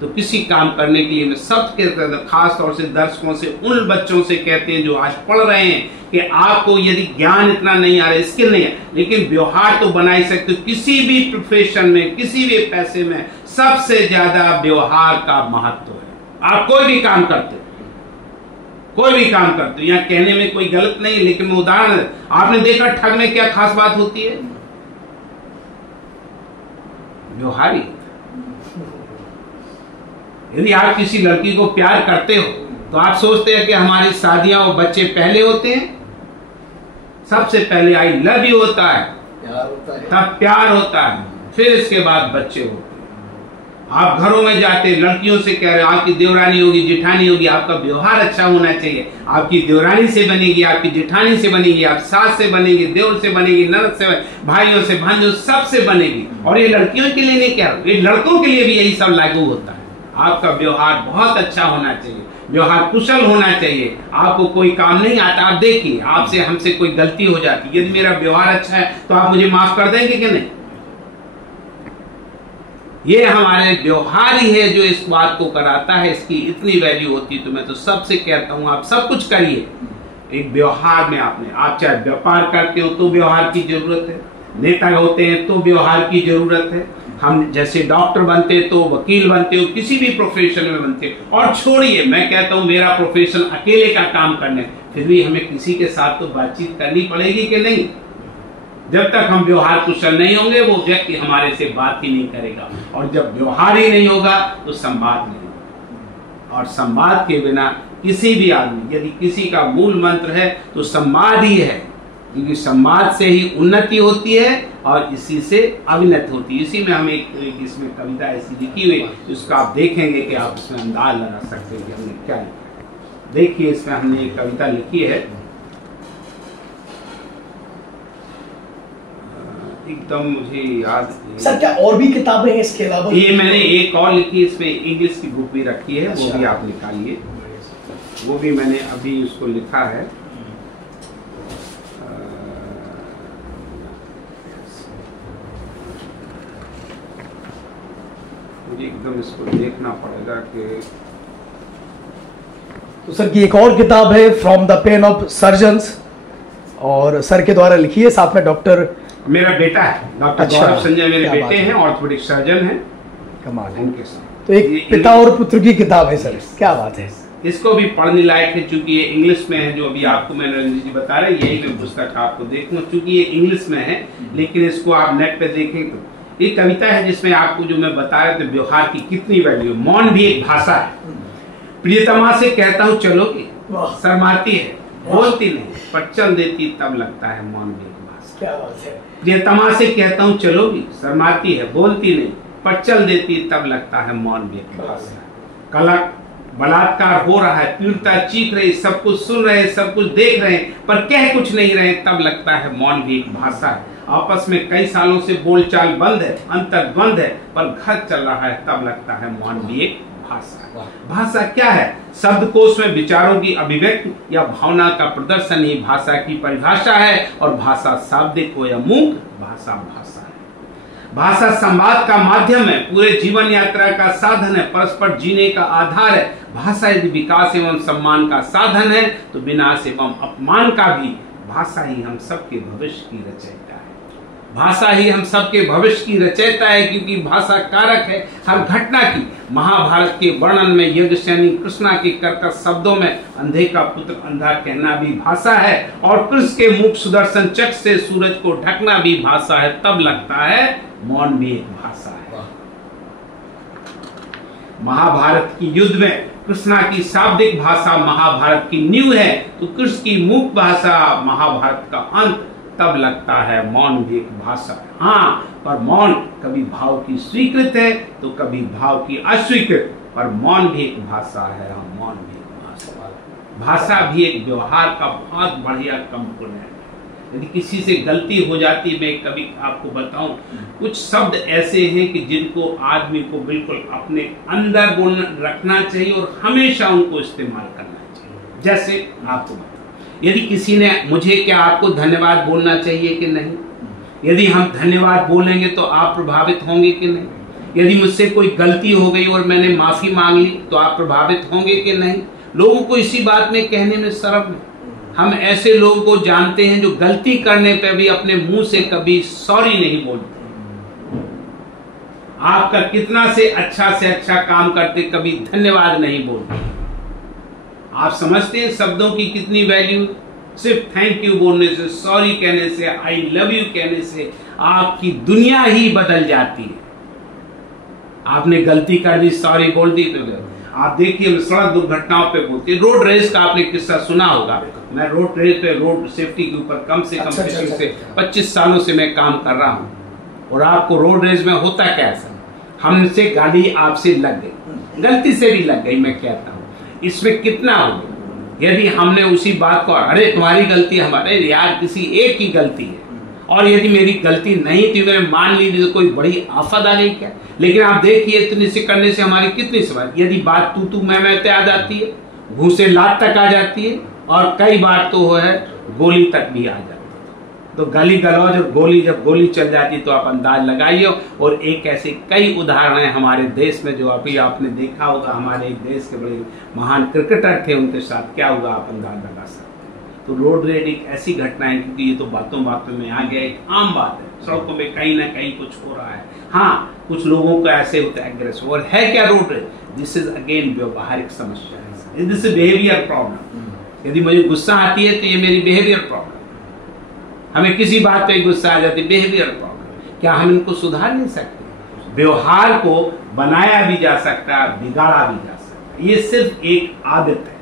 तो किसी काम करने के लिए मैं सबके खास तौर से दर्शकों से, उन बच्चों से कहते हैं जो आज पढ़ रहे हैं कि आपको यदि ज्ञान इतना नहीं आ रहा, स्किल नहीं है, लेकिन व्यवहार तो बना ही सकते हो। किसी भी प्रोफेशन में, किसी भी पैसे में सबसे ज्यादा व्यवहार का महत्व है। आप कोई भी काम करते हो, कोई भी काम करते हो, यहाँ कहने में कोई गलत नहीं, लेकिन उदाहरण आपने देखा ठग में क्या खास बात होती है? व्यवहारी। यदि आप किसी लड़की को प्यार करते हो तो आप सोचते हैं कि हमारी शादियां और बच्चे पहले होते हैं? सबसे पहले आई लव यू होता है, तब प्यार होता है, फिर इसके बाद बच्चे होते हैं। आप घरों में जाते लड़कियों से कह रहे हो आपकी देवरानी होगी, जेठानी होगी, आपका व्यवहार अच्छा होना चाहिए। आपकी देवरानी से बनेगी, आपकी जेठानी से बनेगी, आप सास से बनेगी, देवर से बनेगी, ननद से, भाइयों से, भांजों सबसे बनेगी। और ये लड़कियों के लिए नहीं कह रहा, ये लड़कों के लिए भी यही सब लागू होता है। आपका व्यवहार बहुत अच्छा होना चाहिए, व्यवहार कुशल होना चाहिए। आपको कोई काम नहीं आता, आप देखिए आपसे हमसे कोई गलती हो जाती, यदि मेरा व्यवहार अच्छा है तो आप मुझे माफ कर देंगे कि नहीं? ये हमारे व्यवहार ही है जो इस बात को कराता है, इसकी इतनी वैल्यू होती है। तो मैं तो सबसे कहता हूं आप सब कुछ करिए एक व्यवहार में। आप चाहे व्यापार करते हो तो व्यवहार की जरूरत है, नेता होते हैं तो व्यवहार की जरूरत है, हम जैसे डॉक्टर बनते तो, वकील बनते हो, किसी भी प्रोफेशन में बनते हो। और छोड़िए, मैं कहता हूं मेरा प्रोफेशन अकेले का काम करने, फिर भी हमें किसी के साथ तो बातचीत करनी पड़ेगी कि नहीं। जब तक हम व्यवहार कुशल नहीं होंगे वो व्यक्ति हमारे से बात ही नहीं करेगा, और जब व्यवहार ही नहीं होगा तो संवाद नहीं होगा। और संवाद के बिना किसी भी आदमी, यदि किसी का मूल मंत्र है तो संवाद ही है, क्योंकि संवाद से ही उन्नति होती है और इसी से अविनति होती है। इसी में हम एक इसमें कविता ऐसी लिखी हुई, उसका आप देखेंगे कि आप उसमें अंदाज लगा सकते हैं कि हमने क्या लिखा। देखिए, इसमें हमने एक कविता लिखी है, एकदम मुझे याद सर। क्या और भी किताबें हैं इसके अलावा? ये मैंने एक और लिखी, इसमें इंग्लिश की बुक भी रखी है। अच्छा। वो भी आप निकालिए, वो भी मैंने अभी उसको लिखा है। मुझे एकदम इसको देखना पड़ेगा कि तो सर की एक और किताब है from the pain of surgeons, और सर के द्वारा लिखी है, साथ में डॉक्टर, मेरा बेटा है डॉक्टर गौरव संजय, मेरे बेटे हैं, ऑर्थोपेडिक सर्जन हैं। कमाल है उनके साथ। तो एक पिता और पुत्र की किताब है सर, क्या बात है। इसको भी पढ़ने लायक है, चूंकि ये इंग्लिश में है। जो अभी आपको मैं रंजीत जी बता रहे, यही मैं पुस्तक आपको देखूं, चूंकि ये इंग्लिश में है, लेकिन इसको आप नेट पे देखें तो ये कविता है जिसमें आपको जो मैं बता रहा था व्यवहार की कितनी वैल्यू। मौन भी एक भाषा है। प्रियतमा से कहता हूँ चलोगी, शर्माती है, बोलती नहीं, पर चल देती तब लगता है मौन भी एक भाषा। क्या बात है। प्रियतमा से कहता हूँ चलोगी, शर्माती है, बोलती नहीं, पर चल देती तब लगता है मौन भी एक भाषा। कलक बलात्कार हो रहा है, पीड़िता चीख रही, सब कुछ सुन रहे, सब कुछ देख रहे, पर कह कुछ नहीं रहे, तब लगता है मौन भी एक भाषा है। आपस में कई सालों से बोलचाल बंद है, अंतर द्वंद है, पर घर चल रहा है, तब लगता है मौन भी एक भाषा है। भाषा क्या है? शब्दकोश में विचारों की अभिव्यक्ति या भावना का प्रदर्शन ही भाषा की परिभाषा है। और भाषा शाब्दिक हो या मूक, भाषा भाषा है। भाषा संवाद का माध्यम है, पूरे जीवन यात्रा का साधन है, परस्पर जीने का आधार है। भाषा यदि विकास एवं सम्मान का साधन है तो विनाश एवं अपमान का भी। भाषा ही हम सबके भविष्य की रचयिता है। भाषा ही हम सबके भविष्य की रचयिता है, क्योंकि भाषा कारक है हर घटना की। महाभारत के वर्णन में यज्ञसेनी कृष्णा के कर्कश शब्दों में अंधे का पुत्र अंधा कहना भी भाषा है, और कृष्ण के मुख सुदर्शन चक्र से सूरज को ढकना भी भाषा है। तब लगता है मौन भी एक भाषा है। महाभारत की युद्ध में कृष्णा की शाब्दिक भाषा महाभारत की नींव है, तो कृष्ण की मूक भाषा महाभारत का अंत। तब लगता है मौन भी एक भाषा है। हाँ, पर मौन कभी भाव की स्वीकृत है तो कभी भाव की अस्वीकृत, पर मौन भी एक भाषा है। हाँ, मौन भी एक भाषा। भाषा भी एक व्यवहार का बहुत बढ़िया कंपोनेंट है। यदि किसी से गलती हो जाती, मैं कभी आपको बताऊं, कुछ शब्द ऐसे हैं कि जिनको आदमी को बिल्कुल अपने अंदर रखना चाहिए और हमेशा उनको इस्तेमाल करना चाहिए। जैसे आपको बताऊं, यदि किसी ने मुझे, क्या आपको धन्यवाद बोलना चाहिए कि नहीं? यदि हम धन्यवाद बोलेंगे तो आप प्रभावित होंगे कि नहीं? यदि मुझसे कोई गलती हो गई और मैंने माफी मांग ली तो आप प्रभावित होंगे कि नहीं? लोगों को इसी बात में कहने में शर्म है। हम ऐसे लोगों को जानते हैं जो गलती करने पे भी अपने मुंह से कभी सॉरी नहीं बोलते। आपका कितना से अच्छा काम करते कभी धन्यवाद नहीं बोलते। आप समझते हैं शब्दों की कितनी वैल्यू? सिर्फ थैंक यू बोलने से, सॉरी कहने से, आई लव यू कहने से आपकी दुनिया ही बदल जाती है। आपने गलती कर दी, सॉरी बोल दी, तो आप देखिए सड़क दुर्घटनाओं पे बोलते, रोड रेस का आपने किस्सा सुना होगा। मैं रोड रेस पे, रोड सेफ्टी के ऊपर कम से कम 25 सालों से मैं काम कर रहा हूँ। और आपको रोड रेस में होता कैसा, हमसे गाड़ी आपसे लग गई, गलती से भी लग गई, मैं कहता हूँ इसमें कितना हो यदि हमने उसी बात को, अरे तुम्हारी गलती, हमारे यार किसी एक की गलती है, और यदि मेरी गलती नहीं थी मैंने मान ली तो कोई बड़ी आफत आ गई क्या? लेकिन आप देखिए इतने से करने से हमारी कितनी समझ, यदि बात तू मैं पे आ जाती है, घूसे लात तक आ जाती है, और कई बार तो है गोली तक भी आ जाती है। तो गाली गलौज और गोली, जब गोली चल जाती तो आप अंदाज लगाइए। और एक ऐसे कई उदाहरण हैं हमारे देश में जो अभी आपने देखा होगा। हमारे एक देश के बड़े महान क्रिकेटर थे, उनके साथ क्या हुआ आप अंदाज लगा सकते। तो रोड रेज एक ऐसी घटना है, क्योंकि ये तो बातों बातों में आ गया, एक आम बात है, सड़कों में कहीं ना कहीं कुछ हो रहा है। हाँ, कुछ लोगों का ऐसे होता है एग्रेसिव, और है क्या road rage? This is again व्यवहारिक समस्या है, दिस इज बिहेवियर प्रॉब्लम। यदि मुझे गुस्सा आती है तो ये मेरी बिहेवियर प्रॉब्लम, हमें किसी बात पे गुस्सा आ जाती है, बिहेवियर प्रॉब्लम। क्या हम इनको सुधार नहीं सकते? व्यवहार को बनाया भी जा सकता है, बिगाड़ा भी जा सकता है, ये सिर्फ एक आदत है,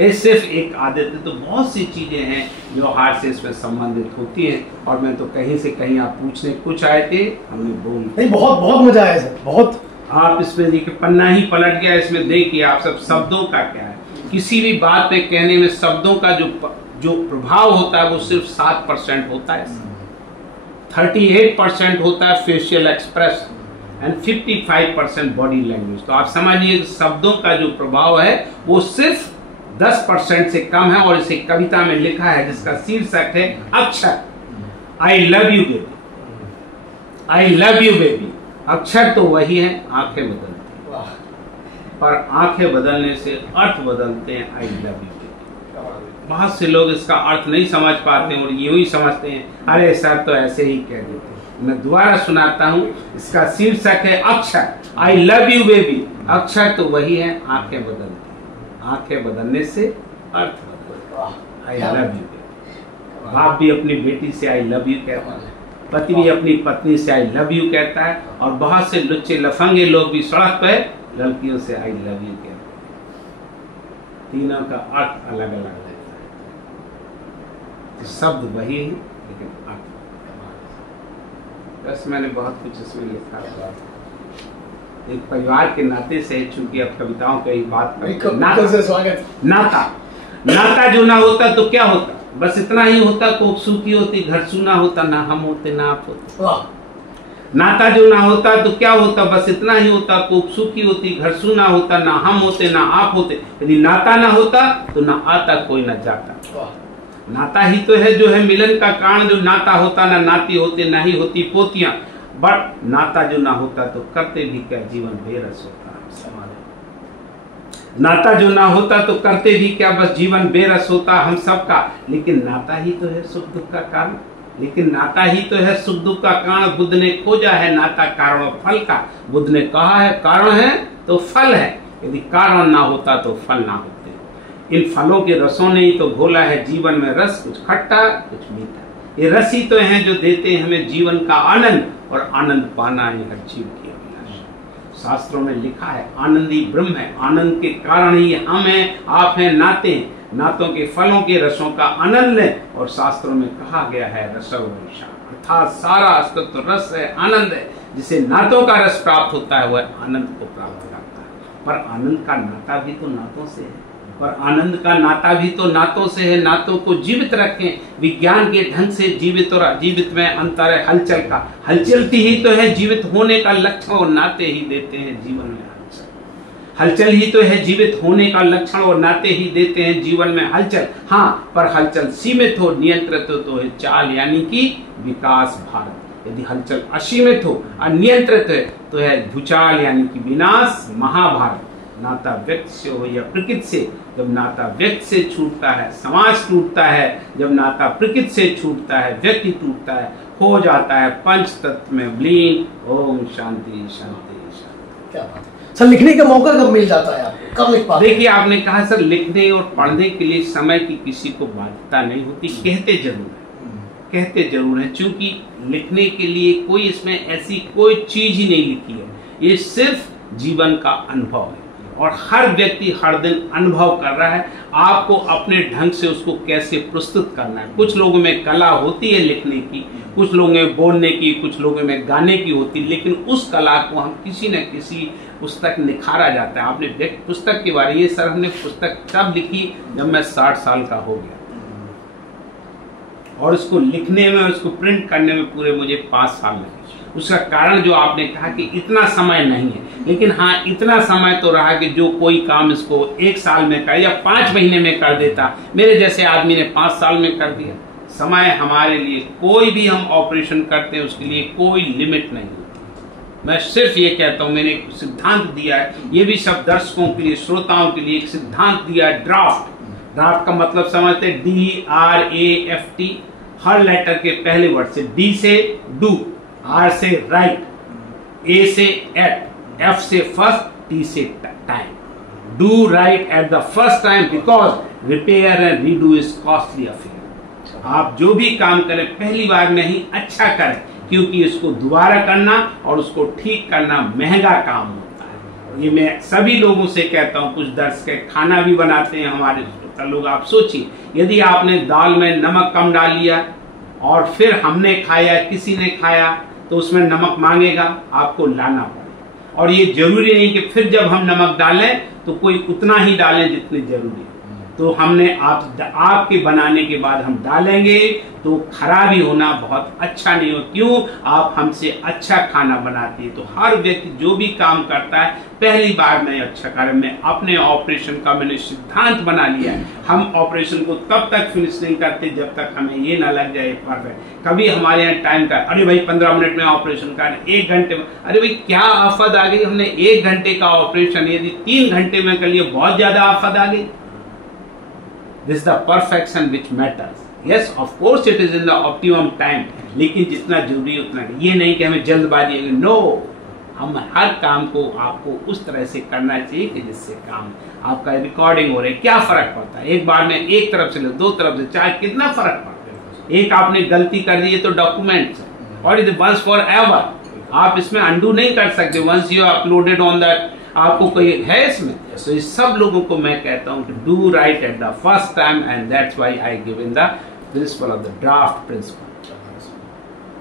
ये सिर्फ एक आदत है। तो बहुत सी चीजें हैं व्यवहार से इसमें संबंधित होती हैं, और मैं तो कहीं से कहीं आप पूछने कुछ आए थे, हमने बोल नहीं, बहुत बहुत मजा आया सर, बहुत। आप इसमें देखिए पन्ना ही पलट गया, इसमें देखिए आप सब शब्दों का क्या है। किसी भी बात पे कहने में शब्दों का जो प्रभाव होता है वो सिर्फ 7% होता है, 38% होता है facial expression and 55% body language. तो आप समझिए शब्दों का जो प्रभाव है वो सिर्फ 10% से कम है, और इसे कविता में लिखा है जिसका शीर्षक है अक्षर। I love you baby, I love you baby. अक्षर तो वही है, आंखें बदलती हैं, पर आंखें बदलने से अर्थ बदलते हैं। I love you. बहुत से लोग इसका अर्थ नहीं समझ पाते हैं और यूं ही समझते हैं, अरे सर तो ऐसे ही कह देते हैं। मैं दोबारा सुनाता हूं, इसका शीर्षक है अक्षर। I love you baby. अक्षर तो वही है, आंखें बदलती हैं, आंखें बदलने से अर्थ बदलता है। I love you baby. बाप भी अपनी बेटी से आई लव यू कहता है, पति भी अपनी पत्नी से आई लव यू कहता है, और बहुत से लुच्चे लफंगे लोग भी सड़क पे लड़कियों से आई लव यू कहते हैं। तीनों का अर्थ अलग अलग है, तो शब्द वही है लेकिन अर्थ। बस मैंने बहुत कुछ इसमें लिखा हुआ, एक परिवार के नाते से, चूंकि अब कविताओं की बात नाता जो ना होता तो क्या होता, बस इतना ही होता, कोक सूखी होती, घर सूना होता, ना हम होते ना आप होते। नाता जो ना होता तो क्या होता, बस इतना ही होता, कोक सूखी होती, घर सूना होता, ना हम होते ना आप होते। यदि नाता ना होता तो ना आता कोई ना जाता। नाता ही तो है जो है मिलन का कारण, जो नाता होता ना नाती होते, ना ही होती पोतियां। बट नाता जो ना होता तो करते भी क्या, जीवन बेरस होता। नाता जो ना होता तो करते भी क्या, बस जीवन बेरस होता हम सबका। लेकिन नाता ही तो है सुख दुख का कारण, लेकिन नाता ही तो है सुख दुख का कारण। बुद्ध ने खोजा है नाता कारण और फल का। बुद्ध ने कहा है कारण है तो फल है, यदि कारण ना होता तो फल ना होते। इन फलों के रसों ने ही तो घोला है जीवन में रस, कुछ खट्टा कुछ मीठा। ये रस ही तो हैं जो देते हैं हमें जीवन का आनंद, और आनंद पाना ही हर जीव की अभिलाषा। शास्त्रों में लिखा है आनंदी ब्रह्म है, आनंद के कारण ही हम हैं, आप हैं, नाते हैं। नातों के फलों के रसों का आनंद लें, और शास्त्रों में कहा गया है रसो वैशा, अर्थात सारा अस्तित्व रस है, आनंद है। जिसे नातों का रस प्राप्त होता है वह आनंद को प्राप्त करता है। पर आनंद का नाता भी तो नातों से है, पर आनंद का नाता भी तो नातों से है। नातों को जीवित रखें विज्ञान के ढंग से। जीवित और अजीवित में अंतर है हलचल का, हलचलती ही तो है जीवित होने का लक्षण, और नाते ही देते हैं जीवन में हलचल। हलचल ही तो है जीवित होने का लक्षण, और नाते ही देते हैं जीवन में हलचल। हाँ, पर हलचल सीमित हो, नियंत्रित हो तो है चाल, यानी कि विकास भारत। यदि हलचल असीमित हो, अनियंत्रित है तो है भूचाल, यानी कि विनाश, महाभारत। नाता व्यक्ति से हो या प्रकृति से, जब नाता व्यक्ति से छूटता है समाज टूटता है, जब नाता प्रकृति से छूटता है व्यक्ति टूटता है, हो जाता है पंच तत्व में विलीन। ओम शांति शांति शांति। क्या बात है सर, लिखने का मौका कब मिल जाता है आपको, कब लिख पाते? देखिए आपने कहा सर लिखने और पढ़ने के लिए समय की किसी को बाध्यता नहीं होती, कहते जरूर है, चूंकि लिखने के लिए कोई इसमें ऐसी कोई चीज ही नहीं लिखी है, ये सिर्फ जीवन का अनुभव है। और हर व्यक्ति हर दिन अनुभव कर रहा है, आपको अपने ढंग से उसको कैसे प्रस्तुत करना है। कुछ लोगों में कला होती है लिखने की, कुछ लोगों में बोलने की, कुछ लोगों में गाने की होती है, लेकिन उस कला को हम किसी न किसी पुस्तक निखारा जाता है। आपने पुस्तक के बारे, ये सर हमने पुस्तक तब लिखी जब मैं 60 साल का हो गया, और उसको लिखने में, उसको प्रिंट करने में पूरे मुझे 5 साल लगे। उसका कारण जो आपने कहा कि इतना समय नहीं है, लेकिन हाँ इतना समय तो रहा कि जो कोई काम इसको 1 साल में कर या 5 महीने में कर देता, मेरे जैसे आदमी ने 5 साल में कर दिया। समय हमारे लिए कोई भी हम ऑपरेशन करते हैं उसके लिए कोई लिमिट नहीं होती। मैं सिर्फ ये कहता हूँ, मैंने एक सिद्धांत दिया है, ये भी सब दर्शकों के लिए, श्रोताओं के लिए एक सिद्धांत दिया है, ड्राफ्ट। ड्राफ्ट का मतलब समझते हैं, DRAFT, हर लेटर के पहले वर्ड से, D से डू, R से राइट, A से एट, F से फर्स्ट, T से time. Do right at the first time because repair and redo is costly affair. आप जो भी काम करें पहली बार में ही अच्छा करें, क्योंकि इसको दोबारा करना और उसको ठीक करना महंगा काम होता है। ये मैं सभी लोगों से कहता हूं, कुछ दर्शक खाना भी बनाते हैं हमारे लोग। आप सोचिए, यदि आपने दाल में नमक कम डाल लिया और फिर हमने खाया, किसी ने खाया, तो उसमें नमक मांगेगा, आपको लाना पड़ेगा। और ये जरूरी नहीं कि फिर जब हम नमक डालें तो कोई उतना ही डालें जितने जरूरी है। तो हमने आपके बनाने के बाद हम डालेंगे तो खराबी होना बहुत अच्छा नहीं हो। क्यों? आप हमसे अच्छा खाना बनाते हैं। तो हर व्यक्ति जो भी काम करता है पहली बार में अच्छा करे। मैं अपने ऑपरेशन का मैंने सिद्धांत बना लिया है, हम ऑपरेशन को तब तक फिनिश नहीं करते जब तक हमें ये ना लग जाए परफेक्ट। कभी हमारे यहाँ टाइम का, अरे भाई 15 मिनट में ऑपरेशन कर, 1 घंटे में, अरे भाई क्या आफत आ गई, हमने 1 घंटे का ऑपरेशन यदि 3 घंटे में कर लिया, बहुत ज्यादा आफत आ गई। This is the perfection which matters. Yes, of course it is in the optimum time. लेकिन जितना जरूरी उतना, ये नहीं कि हमें जल्दबाजी है। नो, हम हर काम को आपको उस तरह से करना चाहिए कि जिससे काम आपका रिकॉर्डिंग हो रहा है। क्या फर्क पड़ता है, एक बार में एक तरफ से लो, 2 तरफ से, चाहे कितना फर्क पड़ता है। एक आपने गलती कर दी है तो डॉक्यूमेंट और इट वंस फॉर एवर, आप इसमें अंडू नहीं कर सकते। Once you uploaded on that, आपको कोई है इसमें। तो इस सब लोगों को मैं कहता हूं कि do right at the first time, and that's why I give in the principle of the draft principle.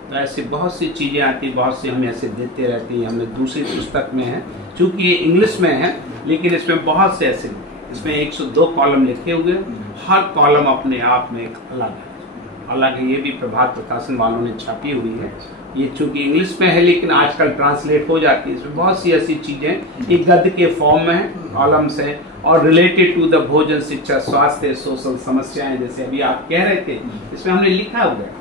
तो ऐसे बहुत सी चीजें आती, बहुत सी हम ऐसे देते रहती हैं। हमने दूसरी पुस्तक में है, चूंकि ये इंग्लिश में है, लेकिन इसमें बहुत से ऐसे, इसमें 102 कॉलम लिखे हुए, हर कॉलम अपने आप में एक अलग है। ये भी प्रभात प्रकाशन वालों ने छापी हुई है। ये चूंकि इंग्लिश में है लेकिन आजकल ट्रांसलेट हो जाती है। इसमें बहुत सी ऐसी चीजें एक गद्य के फॉर्म में है, कॉलम्स है, और रिलेटेड टू द भोजन, शिक्षा, स्वास्थ्य, सोशल समस्याएं, जैसे अभी आप कह रहे थे, इसमें हमने लिखा हुआ है।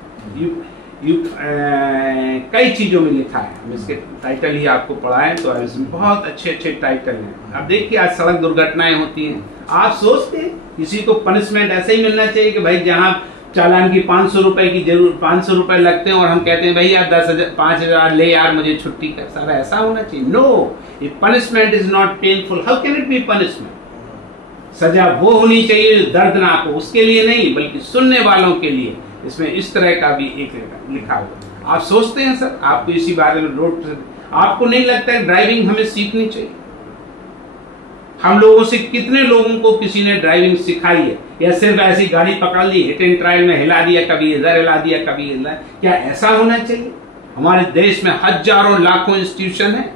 कई चीजों में लिखा है। हम इसके टाइटल ही आपको पढ़ाएं तो इसमें बहुत अच्छे अच्छे टाइटल हैं। अब देखिए, आज सड़क दुर्घटनाएं होती हैं, आप सोचते हैं किसी को पनिशमेंट ऐसे ही मिलना चाहिए कि भाई जहां चालान की 500 रुपए की जरूर 500 रुपए लगते हैं और हम कहते हैं भाई यार 10,000 5,000 ले यार, मुझे छुट्टी कर, सारा ऐसा होना चाहिए। नो, ये punishment is not painful. How can it be punishment? सजा वो होनी चाहिए दर्दनाक हो, उसके लिए नहीं बल्कि सुनने वालों के लिए। इसमें इस तरह का भी एक लिखा हुआ। आप सोचते हैं सर, आपको इसी बारे में आपको नहीं लगता है ड्राइविंग हमें सीखनी चाहिए? हम लोगों से कितने लोगों को किसी ने ड्राइविंग सिखाई है, या सिर्फ ऐसी गाड़ी पकड़ ली, हिट एंड ट्रायल में हिला दिया, कभी इधर हिला दिया, कभी इधर? क्या ऐसा होना चाहिए? हमारे देश में हजारों लाखों इंस्टीट्यूशन है।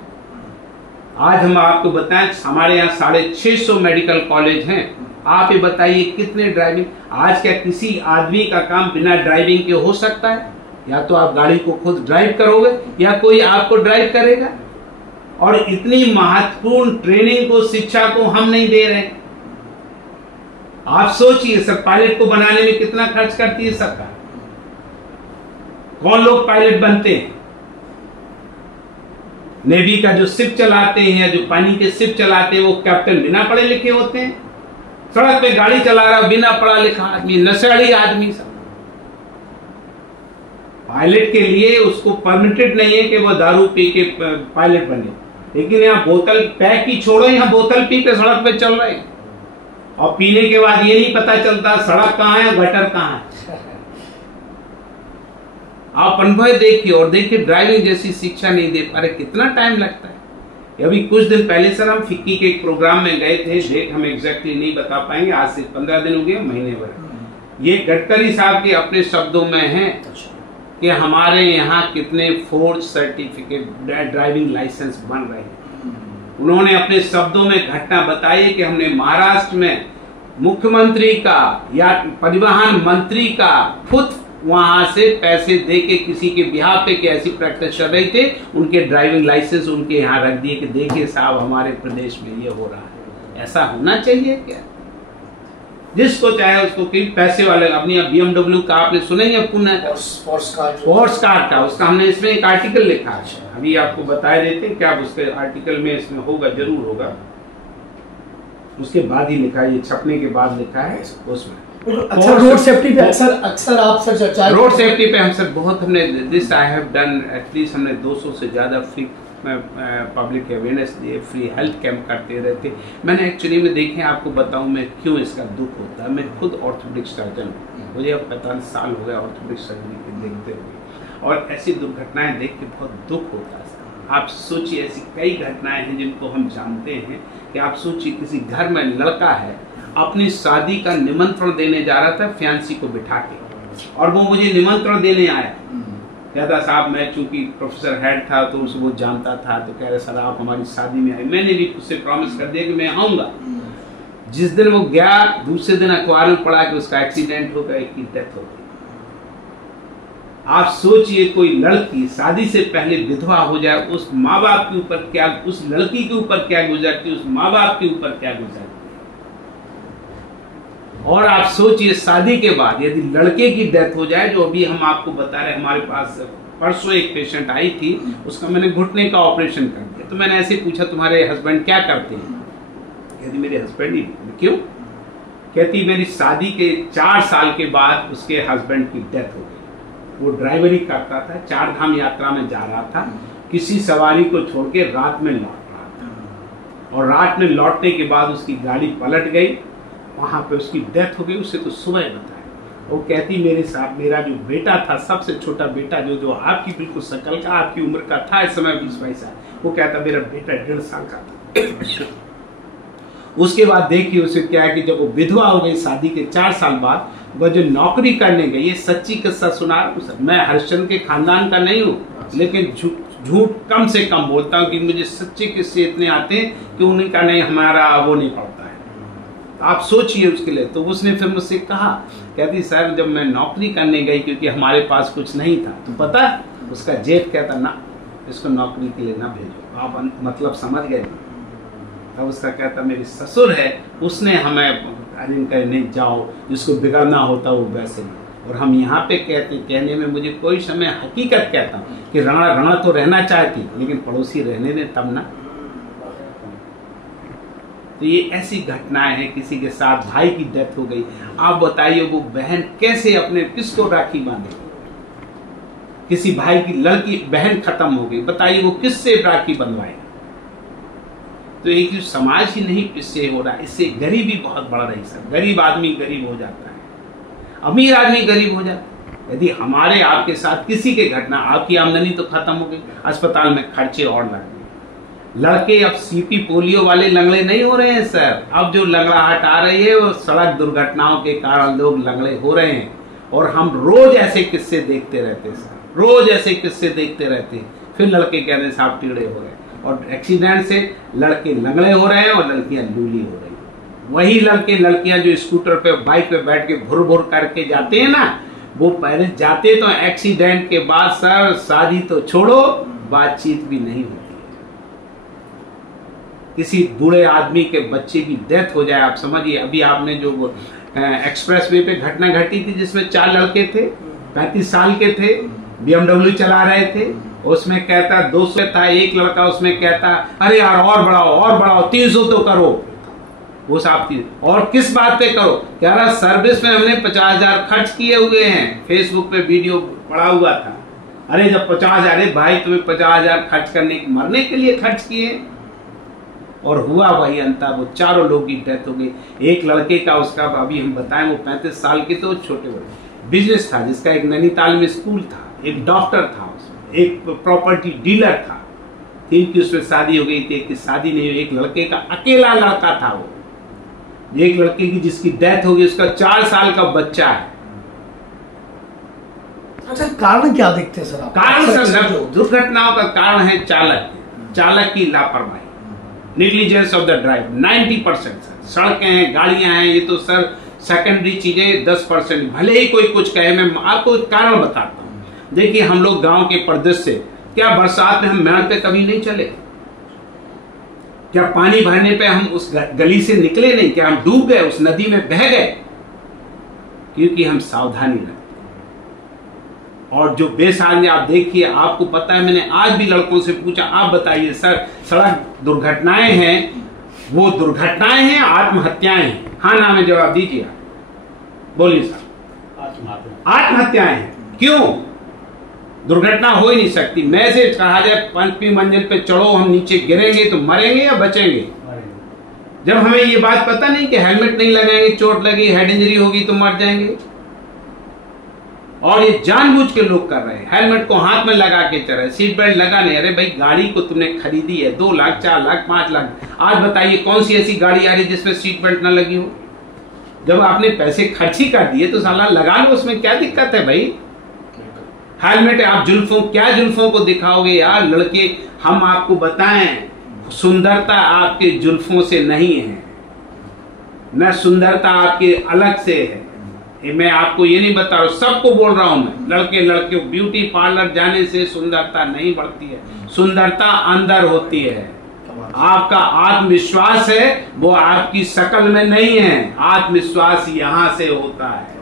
आज हम आपको बताएं, हमारे यहाँ 650 मेडिकल कॉलेज हैं। आप ये बताइए कितने ड्राइविंग, आज क्या किसी आदमी का काम बिना ड्राइविंग के हो सकता है? या तो आप गाड़ी को खुद ड्राइव करोगे या कोई आपको ड्राइव करेगा। और इतनी महत्वपूर्ण ट्रेनिंग को, शिक्षा को हम नहीं दे रहे। आप सोचिए सर, पायलट को बनाने में कितना खर्च करती है सरकार? कौन लोग पायलट बनते हैं? नेवी का जो शिप चलाते हैं या जो पानी के शिप चलाते हैं, वो कैप्टन बिना पढ़े लिखे होते हैं। सड़क पे गाड़ी चला रहा बिना पढ़ा लिखा आदमी, नशेड़ी आदमी सब। पायलट के लिए उसको परमिटेड नहीं है कि वो दारू पी के पायलट बने। लेकिन यहाँ बोतल पैक ही छोड़ो, यहाँ बोतल पी के सड़क पे चल रहे हैं और पीने के बाद ये नहीं पता चलता सड़क कहाँ है, गटर कहाँ है। आप अनुभव देखिए, और देखिए ड्राइविंग जैसी शिक्षा नहीं दे पा रहे, कितना टाइम लगता है। अभी कुछ दिन पहले सर हम फिक्की के एक प्रोग्राम में गए थे, डेट हम एग्जैक्टली नहीं बता पाएंगे, आज से 15 दिन हो गए, महीने भर। ये गडकरी साहब के अपने शब्दों में है कि हमारे यहाँ कितने फोर्ज सर्टिफिकेट ड्राइविंग लाइसेंस बन रहे हैं। उन्होंने अपने शब्दों में घटना बताई कि हमने महाराष्ट्र में मुख्यमंत्री का या परिवहन मंत्री का खुद वहां से पैसे दे के किसी के बिहार पे की ऐसी प्रैक्टिस चल रही थे, उनके ड्राइविंग लाइसेंस उनके यहाँ रख दिए कि देखिए साहब हमारे प्रदेश में ये हो रहा है। ऐसा होना चाहिए क्या? जिसको चाहे उसको, कि पैसे वाले अपनी BMW का आपने सुना ही है, पुनः स्पोर्ट्स कार का, उसका हमने इसमें एक आर्टिकल लिखा है, अभी आपको बताए देते हैं क्या उसके आर्टिकल में इसमें होगा, जरूर होगा। उसके बाद ही लिखा है, ये छपने के बाद लिखा है उसमें। अच्छा, रोड सेफ्टी पे अक्सर आप सर चर्चा, रोड सेफ्टी पे हम सर बहुत हमने this I have done at least हमने 200 से ज़्यादा फ्री पब्लिक अवेयरनेस दिए, फ्री हेल्थ कैंप करते रहते। मैंने एक्चुअली में देखें आपको बताऊं मैं क्यों इसका दुख होता है। मैं खुद ऑर्थोपेडिक सर्जन हूँ, मुझे अब 45 साल हो गए ऑर्थोपेडिक सर्जरी के देखते हुए, और ऐसी दुर्घटनाएं देख के बहुत दुख होता है सर। आप सोचिए ऐसी कई घटनाएं हैं जिनको हम जानते हैं कि आप सोचिए किसी घर में लड़का है अपनी शादी का निमंत्रण देने जा रहा था फियांसी को बिठा के, और वो मुझे निमंत्रण देने आया, कहता साहब मैं चूंकि प्रोफेसर हेड था तो उसे वो जानता था, तो कह रहे सर आप हमारी शादी में आए। मैंने भी उससे प्रॉमिस कर दिया कि मैं आऊंगा। जिस दिन वो गया दूसरे दिन अखबार में पड़ा कि उसका एक्सीडेंट हो गया, एक की डेथ हो गई। आप सोचिए कोई लड़की शादी से पहले विधवा हो जाए, उस माँ बाप के ऊपर क्या, उस लड़की के ऊपर क्या गुजरती, उस माँ बाप के ऊपर क्या गुजरती। और आप सोचिए शादी के बाद यदि लड़के की डेथ हो जाए, जो अभी हम आपको बता रहे, हमारे पास परसों एक पेशेंट आई थी, उसका मैंने घुटने का ऑपरेशन कर दिया। तो मैंने ऐसे पूछा तुम्हारे हस्बैंड क्या करते हैं? कहती मेरे हस्बैंड ही। क्यों? कहती मेरी शादी के 4 साल के बाद उसके हस्बैंड की डेथ हो गई। वो ड्राइवरी करता था, 4 धाम यात्रा में जा रहा था, किसी सवारी को छोड़ के रात में लौट रहा था, और रात में लौटने के बाद उसकी गाड़ी पलट गई, वहां पे उसकी डेथ हो गई। उससे तो सुबह बताया। वो कहती मेरे साथ मेरा जो बेटा था, सबसे छोटा बेटा जो आपकी बिल्कुल शकल का, आपकी उम्र का था इस समय 20-22 साल, वो कहता मेरा बेटा 1.5 साल का था। उसके बाद देखिए उसे क्या है कि जब वो विधवा हो गई शादी के 4 साल बाद, वह जो नौकरी करने गई, ये सच्ची किस्सा सुना रहा हूं। मैं हरिश्चंद्र के खानदान का नहीं हूँ, लेकिन झूठ कम से कम बोलता हूँ कि मुझे सच्चे किस्से इतने आते हैं कि उन्हीं का नहीं, हमारा वो नहीं पड़ता है। आप सोचिए उसके लिए। तो उसने फिर मुझसे कहा, कहती सर जब मैं नौकरी करने गई, क्योंकि हमारे पास कुछ नहीं था, तो पता उसका जेठ कहता ना इसको नौकरी के लिए ना भेजो। आप मतलब समझ गए। तब उसका कहता मेरी ससुर है, उसने हमें अरेंज कर नहीं जाओ, जिसको बिगड़ना होता वो वैसे नहीं। और हम यहाँ पे कहने में मुझे कोई समय हकीकत कहता हूँ कि रणा तो रहना चाहती, लेकिन पड़ोसी रहने दें तब ना। तो ये ऐसी घटनाएं हैं, किसी के साथ भाई की डेथ हो गई, आप बताइए वो बहन कैसे अपने किसको राखी बांधेगी? किसी भाई की लड़की बहन खत्म हो गई, बताइए वो किससे राखी बंधवाएगा? तो एक जो समाज ही नहीं इससे हो रहा, इससे गरीबी बहुत बढ़ रही सर। गरीब आदमी गरीब हो जाता है, अमीर आदमी गरीब हो जाता है। यदि हमारे आपके साथ किसी के घटना, आपकी आमदनी तो खत्म हो गई, अस्पताल में खर्चे और लग गए। लड़के अब सीपी पोलियो वाले लंगड़े नहीं हो रहे हैं सर। अब जो लंगड़ाहट आ रही है वो सड़क दुर्घटनाओं के कारण लोग लंगड़े हो रहे हैं। और हम रोज ऐसे किस्से देखते रहते हैं सर, रोज ऐसे किस्से देखते रहते हैं। फिर लड़के कहते साहब टीड़े हो रहे हैं, और एक्सीडेंट से लड़के लंगड़े हो रहे हैं और लड़कियां लूली हो रही हैं। वही लड़के लड़कियां जो स्कूटर पे बाइक पे बैठ के भुर भुर करके जाते हैं ना, वो पहले जाते तो एक्सीडेंट के बाद सर शादी तो छोड़ो, बातचीत भी नहीं होती। किसी बूढ़े आदमी के बच्चे की डेथ हो जाए, आप समझिए। अभी आपने जो एक्सप्रेस वे पे घटना घटी थी जिसमें 4 लड़के थे, 35 साल के थे, BMW चला रहे थे। उसमें कहता 200 था, एक लड़का उसमें कहता अरे यार और बढ़ाओ 300 तो करो। वो साहब थी, और किस बात पे करो? कह रहा सर्विस में हमने 50,000 खर्च किए हुए हैं। फेसबुक पे वीडियो पड़ा हुआ था। अरे जब 50,000 भाई तुम्हें 50,000 खर्च करने मरने के लिए खर्च किए। और हुआ वही अंतर, वो 4 लोगों की डेथ हो गई। एक लड़के का, उसका अभी हम बताएं, वो 35 साल के तो छोटे बड़े बिजनेस था, जिसका एक नैनीताल में स्कूल था, एक डॉक्टर था, एक प्रॉपर्टी डीलर था। 3 की उसमें शादी हो गई थी, एक की शादी नहीं हुई। एक लड़के का अकेला लड़का था वो, एक लड़के की जिसकी डेथ हो गई, उसका 4 साल का बच्चा है। अच्छा, कारण क्या देखते हैं सर आप? कारण सर दुर्घटनाओं का कारण है चालक की लापरवाही, नेग्लिजेंस ऑफ द ड्राइव। 90% सड़कें हैं, गाड़ियां हैं, ये तो सर सेकेंडरी चीजें 10%। भले ही कोई कुछ कहे, मैं आपको एक कारण बताता हूं। देखिए हम लोग गांव के परिदृश्य से, क्या बरसात में हम मेड़ पे कभी नहीं चले? क्या पानी भरने पे हम उस गली से निकले नहीं? क्या हम डूब गए, उस नदी में बह गए? क्योंकि हम सावधानी रखते। और जो बेसांग आप देखिए, आपको पता है, मैंने आज भी लड़कों से पूछा, आप बताइए सर, सड़क दुर्घटनाएं हैं, वो दुर्घटनाएं हैं, आत्महत्याएं हैं? हाँ ना में जवाब दीजिए, बोलिए साहब। आत्महत्याएं हैं। क्यों? दुर्घटना हो ही नहीं सकती। मैं से कहा जाए 5वीं मंजिल पे चढ़ो, हम नीचे गिरेंगे तो मरेंगे या बचेंगे? जब हमें ये बात पता नहीं कि हेलमेट नहीं लगाएंगे, चोट लगी, हेड इंजरी होगी तो मर जाएंगे। और ये जानबूझ के लोग कर रहे हैं, हेलमेट को हाथ में लगा के चल रहे, सीट बेल्ट लगा नहीं। अरे भाई, गाड़ी को तुमने खरीदी है 2 लाख, 4 लाख, 5 लाख, आज बताइए कौन सी ऐसी गाड़ी आ रही है जिसमें सीट बेल्ट ना लगी हो? जब आपने पैसे खर्च ही कर दिए तो साला लगा लो, उसमें क्या दिक्कत है भाई? हेलमेट आप क्या जुल्फों को दिखाओगे यार? लड़के, हम आपको बताएं, सुंदरता आपके जुल्फों से नहीं है, न सुंदरता आपके अलग से है। मैं आपको ये नहीं बता रहा हूं, सबको बोल रहा हूं मैं, लड़के ब्यूटी पार्लर जाने से सुंदरता नहीं बढ़ती है, सुंदरता अंदर होती है। आपका आत्मविश्वास है वो आपकी शक्ल में नहीं है, आत्मविश्वास यहां से होता है।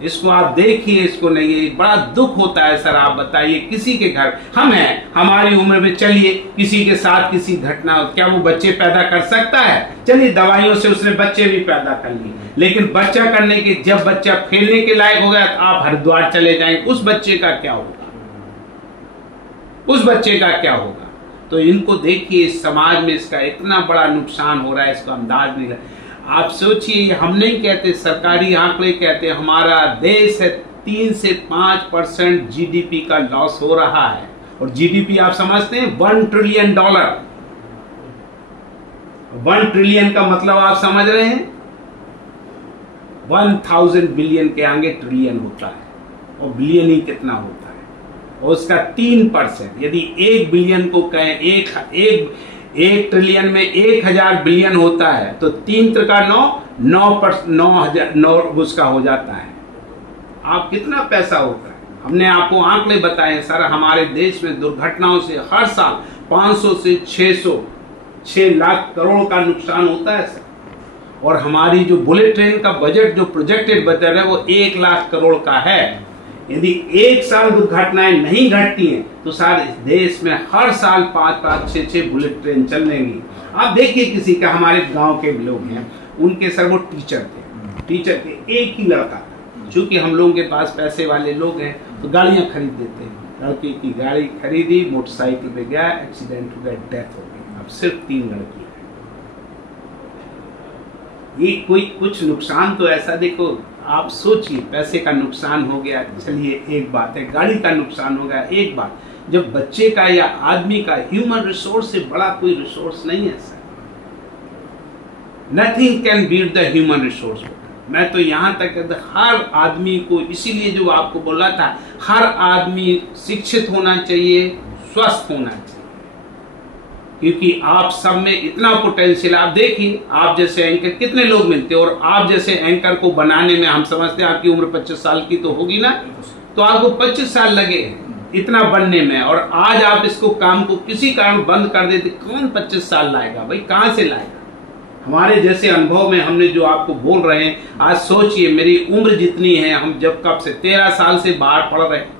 इसको आप देखिए, इसको नहीं। बड़ा दुख होता है सर, आप बताइए, किसी के घर हम हैं, हमारी उम्र में, चलिए किसी के साथ किसी घटना, क्या वो बच्चे पैदा कर सकता है? चलिए दवाइयों से उसने बच्चे भी पैदा कर लिए, लेकिन बच्चा करने के, जब बच्चा खेलने के लायक हो गया तो आप हरिद्वार चले जाएंगे, उस बच्चे का क्या होगा? उस बच्चे का क्या होगा? तो इनको देखिए, समाज में इसका इतना बड़ा नुकसान हो रहा है, इसको अंदाज नहीं रहा। आप सोचिए, हम नहीं कहते, सरकारी आंकड़े कहते, हमारा देश है 3 से 5% जीडीपी का लॉस हो रहा है। और जीडीपी आप समझते हैं $1 ट्रिलियन। $1 ट्रिलियन का मतलब आप समझ रहे हैं? 1000 बिलियन के आगे ट्रिलियन होता है, और बिलियन ही कितना होता है? और उसका 3%, यदि 1 बिलियन को कहें, एक ट्रिलियन में 1000 बिलियन होता है, तो 3 त्रिका 9 उसका हो जाता है। आप कितना पैसा होता है? हमने आपको आंकड़े बताए सर, हमारे देश में दुर्घटनाओं से हर साल 500 से 6 लाख करोड़ का नुकसान होता है सर। और हमारी जो बुलेट ट्रेन का बजट, जो प्रोजेक्टेड बजट है, वो 1 लाख करोड़ का है। यदि एक साल दुर्घटनाएं नहीं घटती हैं तो सारे इस देश में हर साल 5-5, 6-6 बुलेट ट्रेन चलेंगी। आप देखिए, किसी का, हमारे गांव के लोग हैं, उनके सर वो टीचर थे, टीचर के एक ही लड़का था। चूंकि हम लोगों के पास पैसे वाले लोग हैं तो गाड़ियां खरीद देते हैं, लड़के की गाड़ी खरीदी, मोटरसाइकिल पे गया, एक्सीडेंट हो गया, डेथ हो गई। अब सिर्फ 3 लड़की है। ये कोई कुछ नुकसान तो ऐसा, देखो आप सोचिए, पैसे का नुकसान हो गया, चलिए एक बात है, गाड़ी का नुकसान हो गया एक बात, जब बच्चे का या आदमी का, ह्यूमन रिसोर्स से बड़ा कोई रिसोर्स नहीं है sir. Nothing can beat the human resource. मैं तो यहां तक हर आदमी को, इसीलिए जो आपको बोला था, हर आदमी शिक्षित होना चाहिए, स्वस्थ होना चाहिए, क्योंकि आप सब में इतना पोटेंशियल। आप देखिए, आप जैसे एंकर कितने लोग मिलते हैं, और आप जैसे एंकर को बनाने में, हम समझते हैं आपकी उम्र 25 साल की तो होगी ना, तो आपको 25 साल लगे इतना बनने में, और आज आप इसको काम को किसी कारण बंद कर देते, कौन 25 साल लाएगा भाई? कहां से लाएगा? हमारे जैसे अनुभव में हमने जो आपको बोल रहे हैं, आज सोचिए मेरी उम्र जितनी है, हम जब कब से 13 साल से बाहर पढ़ रहे हैं,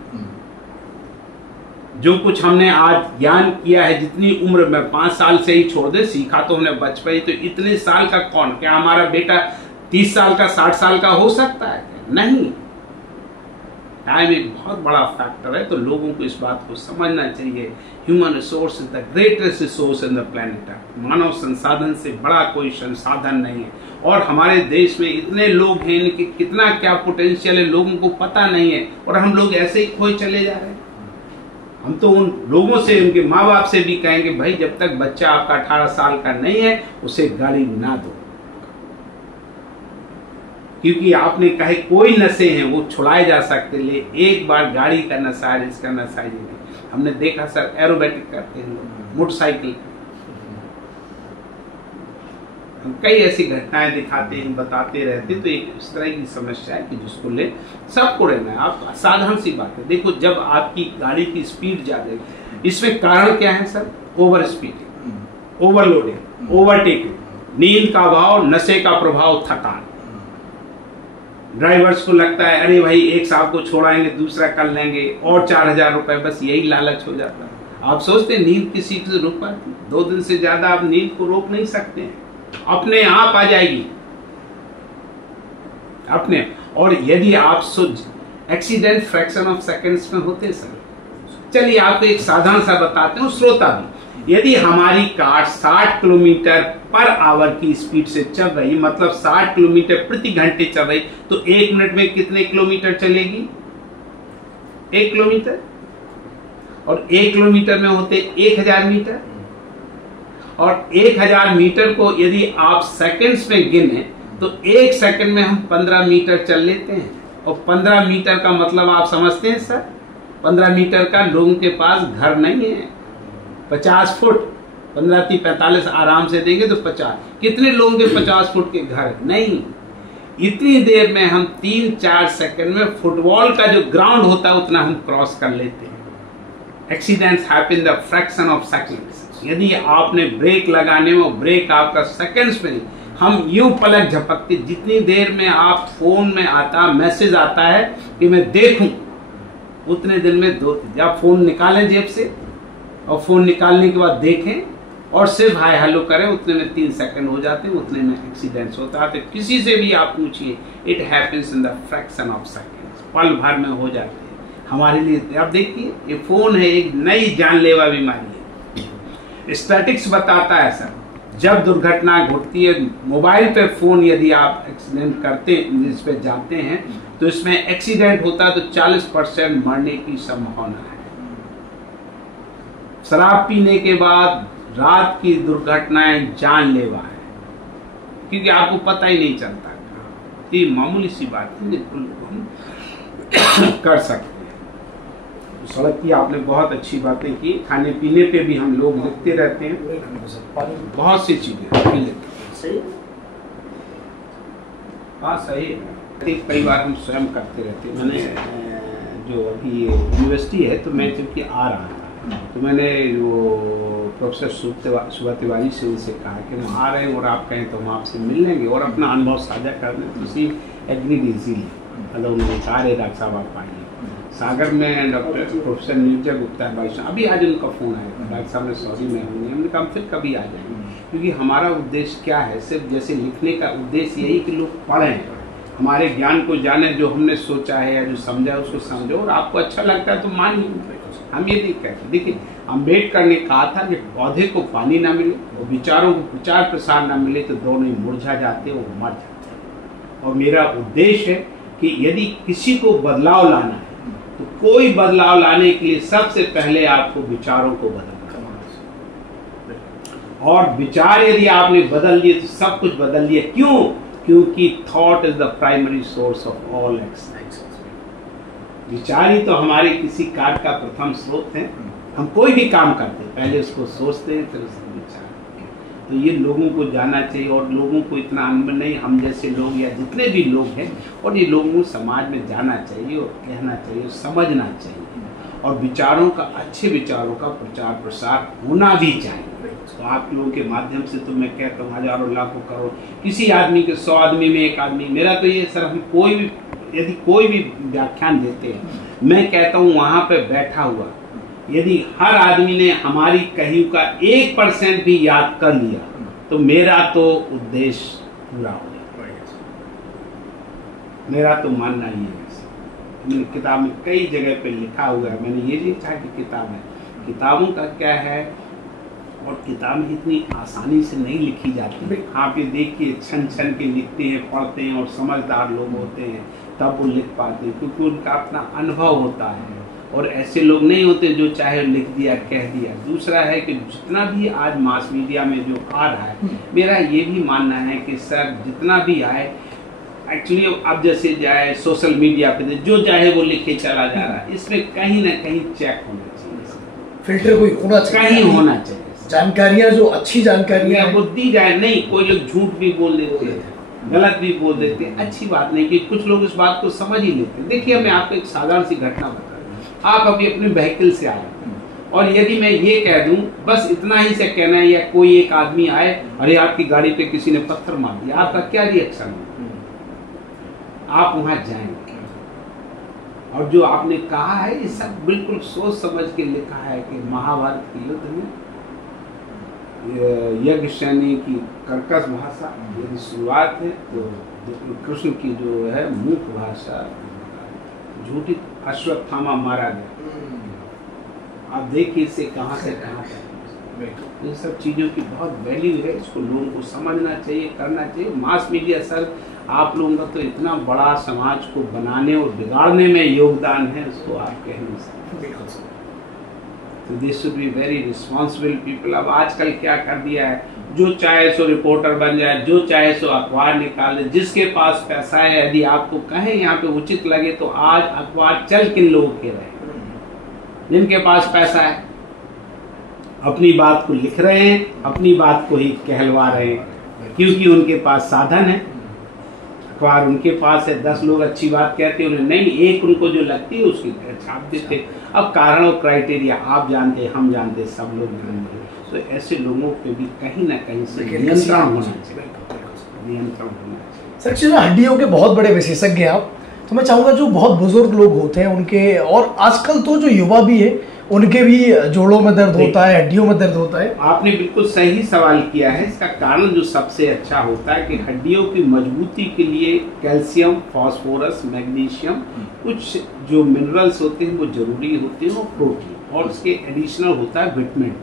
जो कुछ हमने आज ज्ञान किया है, जितनी उम्र में 5 साल से ही छोड़ दे, सीखा तो हमने बचपन ही, तो इतने साल का कौन? क्या हमारा बेटा 30 साल का, 60 साल का हो सकता है? नहीं। टाइम एक बहुत बड़ा फैक्टर है, तो लोगों को इस बात को समझना चाहिए। Human resource is the greatest resource in the planet. मानव संसाधन से बड़ा कोई संसाधन नहीं है, और हमारे देश में इतने लोग हैं, इनकी कितना क्या पोटेंशियल है, लोगों को पता नहीं है, और हम लोग ऐसे ही खोए चले जा रहे हैं। हम तो उन लोगों से, उनके माँ बाप से भी कहेंगे, भाई जब तक बच्चा आपका 18 साल का नहीं है, उसे गाड़ी ना दो, क्योंकि आपने कहे कोई नशे हैं वो छुड़ाए जा सकते, ले एक बार गाड़ी का नशा है, इसका नशा ही नहीं। हमने देखा सर, एरोबेटिक करते हैं लोग, मोटरसाइकिल, हम कई ऐसी घटनाएं दिखाते हैं, बताते रहते, तो एक इस तरह की समस्या है कि जिसको ले सबको रहना है। आप साधारण सी बात है, देखो जब आपकी गाड़ी की स्पीड ज्यादा है, इसमें कारण क्या है sir? Over speeding, overloading, overtaking, नींद का अभाव, नशे का प्रभाव, थकान। ड्राइवर्स को लगता है अरे भाई एक साहब को छोड़ाएंगे, दूसरा कर लेंगे, और 4000 रुपए, बस यही लालच हो जाता है। आप सोचते नींद किसी से रोक पाती? 2 दिन से ज्यादा आप नींद को रोक नहीं सकते हैं, अपने आप आ जाएगी अपने। और यदि आप एक्सीडेंट फ्रैक्शन ऑफ सेकंड्स में होते सर। चलिए आपको एक साधारण सा बताते हैं, श्रोता भी। यदि हमारी कार 60 किलोमीटर पर आवर की स्पीड से चल रही, मतलब 60 किलोमीटर प्रति घंटे चल रही, तो 1 मिनट में कितने किलोमीटर चलेगी? 1 किलोमीटर। और 1 किलोमीटर में होते 1000 मीटर। और 1000 मीटर को यदि आप सेकंड्स में गिने तो 1 सेकंड में हम 15 मीटर चल लेते हैं। और 15 मीटर का मतलब आप समझते हैं सर? 15 मीटर का लोगों के पास घर नहीं है। 50 फुट 15-45 आराम से देंगे तो 50। कितने लोगों के 50 फुट के घर नहीं। इतनी देर में हम 3-4 सेकंड में फुटबॉल का जो ग्राउंड होता है उतना हम क्रॉस कर लेते हैं। Accidents happen the fraction of seconds. यदि आपने ब्रेक लगाने में, ब्रेक आपका सेकंड्स में नहीं, हम यूं पलक झपकते, जितनी देर में आप फोन में आता मैसेज आता है कि मैं देखूं, उतने दिन में जब फोन निकालें जेब से और फोन निकालने के बाद देखें और सिर्फ हाय हेलो करें, उतने में 3 सेकंड हो जाते हैं, उतने में एक्सीडेंट्स होता है। किसी से भी आप पूछिए, it happens in the fraction of seconds, पल भर में हो जाते हैं हमारे लिए। अब देखिए ये फोन है, एक नई जानलेवा बीमारी है। स्टैटिक्स बताता है सर, जब दुर्घटना घटती है मोबाइल पे फोन यदि आप एक्सीडेंट करते इस पे जाते हैं तो इसमें एक्सीडेंट होता है तो 40% मरने की संभावना है। शराब पीने के बाद रात की दुर्घटनाएं जानलेवा है, क्योंकि आपको पता ही नहीं चलता। ये मामूली सी बात है, बिल्कुल हम कर सकते हैं। सड़क की आपने बहुत अच्छी बातें की। खाने पीने पे भी हम लोग लिखते रहते हैं, बहुत सी चीजें सही। हाँ सही है, कई बार हम स्वयं करते रहते हैं। मैंने जो अभी यूनिवर्सिटी है तो मैं जबकि आ रहा था तो मैंने जो प्रोफेसर सुबह तिवारी से उनसे कहा कि हम आ रहे हैं और आप कहें तो हम आपसे मिल लेंगे और अपना अनुभव साझा कर दें। तो सी एग्रीड इजीली, मतलब उन्होंने कहा डॉक्टर साहब आप आइए। सागर में डॉक्टर प्रोफेसर नीरजा गुप्ता है, अभी आज उनका फोन आया, डॉक्टर साहब ने सॉरी मैं हूँ, हमने कहा फिर कभी आ जाएंगे। क्योंकि हमारा उद्देश्य क्या है, सिर्फ जैसे लिखने का उद्देश्य यही कि लोग पढ़ें, हमारे ज्ञान को जाने, जो हमने सोचा है या जो समझा है उसको समझो, और आपको अच्छा लगता है तो मानिए। हम ये नहीं कहते। देखिए अम्बेडकर ने कहा था कि पौधे को पानी ना मिले और विचारों को प्रचार प्रसार ना मिले तो दोनों ही मुरझा जाते और मर जाते हैं। और मेरा उद्देश्य है कि यदि किसी को बदलाव लाना है तो कोई बदलाव लाने के लिए सबसे पहले आपको विचारों को बदलना है। और विचार यदि आपने बदल दिए तो सब कुछ बदल दिया। क्यों? क्योंकि thought is the primary source of all action. विचार ही तो हमारे किसी कार्य का प्रथम स्रोत है। हम कोई भी काम करते हैं पहले उसको सोचते हैं फिर उसको विचार करते हैं। तो ये लोगों को जानना चाहिए, और लोगों को इतना अनुभव नहीं, हम जैसे लोग या जितने भी लोग हैं, और ये लोगों को समाज में जाना चाहिए और कहना चाहिए, समझना चाहिए, और विचारों का, अच्छे विचारों का प्रचार प्रसार होना भी चाहिए। तो आप लोगों के माध्यम से तो मैं कहता हूँ हजारों लाखों करोड़, किसी आदमी के 100 आदमी में एक आदमी। मेरा तो ये सर, हम कोई भी यदि कोई भी व्याख्यान देते हैं, मैं कहता हूँ वहां पे बैठा हुआ यदि हर आदमी ने हमारी कही का 1% भी याद कर लिया तो मेरा तो उद्देश्य पूरा हो गया। मेरा तो मानना ही है। मैंने किताब में कई जगह पे लिखा हुआ है, मैंने ये नहीं कहा कि किताब है, किताबों का क्या है, और किताबें इतनी आसानी से नहीं लिखी जाती। आप ये देखिए छन छन के लिखते हैं, पढ़ते हैं, और समझदार लोग होते हैं तब वो लिख पाते हैं, क्योंकि उनका अपना अनुभव होता है। और ऐसे लोग नहीं होते जो चाहे लिख दिया कह दिया। दूसरा है कि जितना भी आज मास मीडिया में जो आ रहा है, मेरा ये भी मानना है कि सर जितना भी आए, एक्चुअली अब जैसे जाए सोशल मीडिया पे जो चाहे वो लिखे चला जा रहा है, इसमें कहीं ना कहीं चेक होना चाहिए, फिल्टर कोई होना चाहिए, कहीं होना चाहिए। जानकारियां जो अच्छी जानकारियां वो दी जाए। नहीं, कोई लोग झूठ भी बोल देते हैं, गलत भी बोल देते हैं, अच्छी बात नहीं कि कुछ लोग इस बात को समझ ही लेते हैं। देखिए मैं आपको एक साधारण सी घटना बता रहा हूँ। आप अभी अपने व्हीकल से आए और यदि मैं ये कह दूं बस इतना ही से कहना है, या कोई एक आदमी आए, अरे आपकी गाड़ी पे किसी ने पत्थर मार दिया, आपका क्या रिएक्शन है? आप वहां जाएंगे, और जो आपने कहा है ये सब बिल्कुल सोच समझ के लिखा है कि महाभारत के युद्ध में यज्ञ सैनी की कर्कश भाषा यदि शुरुआत है तो कृष्ण की जो है मूक भाषा झूठी अश्वत्थामा मारा गया। आप देखिए इसे कहाँ से कहाँ तक इन सब चीज़ों की बहुत वैल्यू है, इसको लोगों को समझना चाहिए, करना चाहिए। मास मीडिया सर आप लोगों का तो इतना बड़ा समाज को बनाने और बिगाड़ने में योगदान है, उसको आप कह नहीं सकते। तो this should be very responsible people. अब आजकल क्या कर दिया है, जो चाहे सो रिपोर्टर बन जाए, जो चाहे सो अखबार निकाल दे, जिसके पास पैसा है। यदि आपको कहें यहाँ पे उचित लगे तो आज अखबार चल किन लोगों के रहे, जिनके पास पैसा है अपनी बात को लिख रहे हैं, अपनी बात को ही कहलवा रहे हैं, क्योंकि उनके पास साधन है। अखबार उनके पास है, 10 लोग अच्छी बात कहते हैं, उन्हें नहीं, एक उनको जो लगती है उसकी छाप देते। अब कारण और क्राइटेरिया आप जानते, हम जानते, सब लोग जानते। तो ऐसे लोगों पे भी कहीं ना कहीं से नियंत्रण होना चाहिए, नियंत्रण होना चाहिए। सर हड्डियों के बहुत बड़े विशेषज्ञ हैं आप, तो मैं चाहूँगा जो बहुत बुजुर्ग लोग होते हैं उनके, और आजकल तो जो युवा भी है उनके भी जोड़ों में दर्द होता है, हड्डियों में दर्द होता है। आपने बिल्कुल सही सवाल किया है। इसका कारण जो सबसे अच्छा होता है कि हड्डियों की मजबूती के लिए कैल्शियम, फास्फोरस, मैग्नीशियम, कुछ जो मिनरल्स होते हैं वो जरूरी होते हैं, और प्रोटीन, और उसके एडिशनल होता है विटामिन।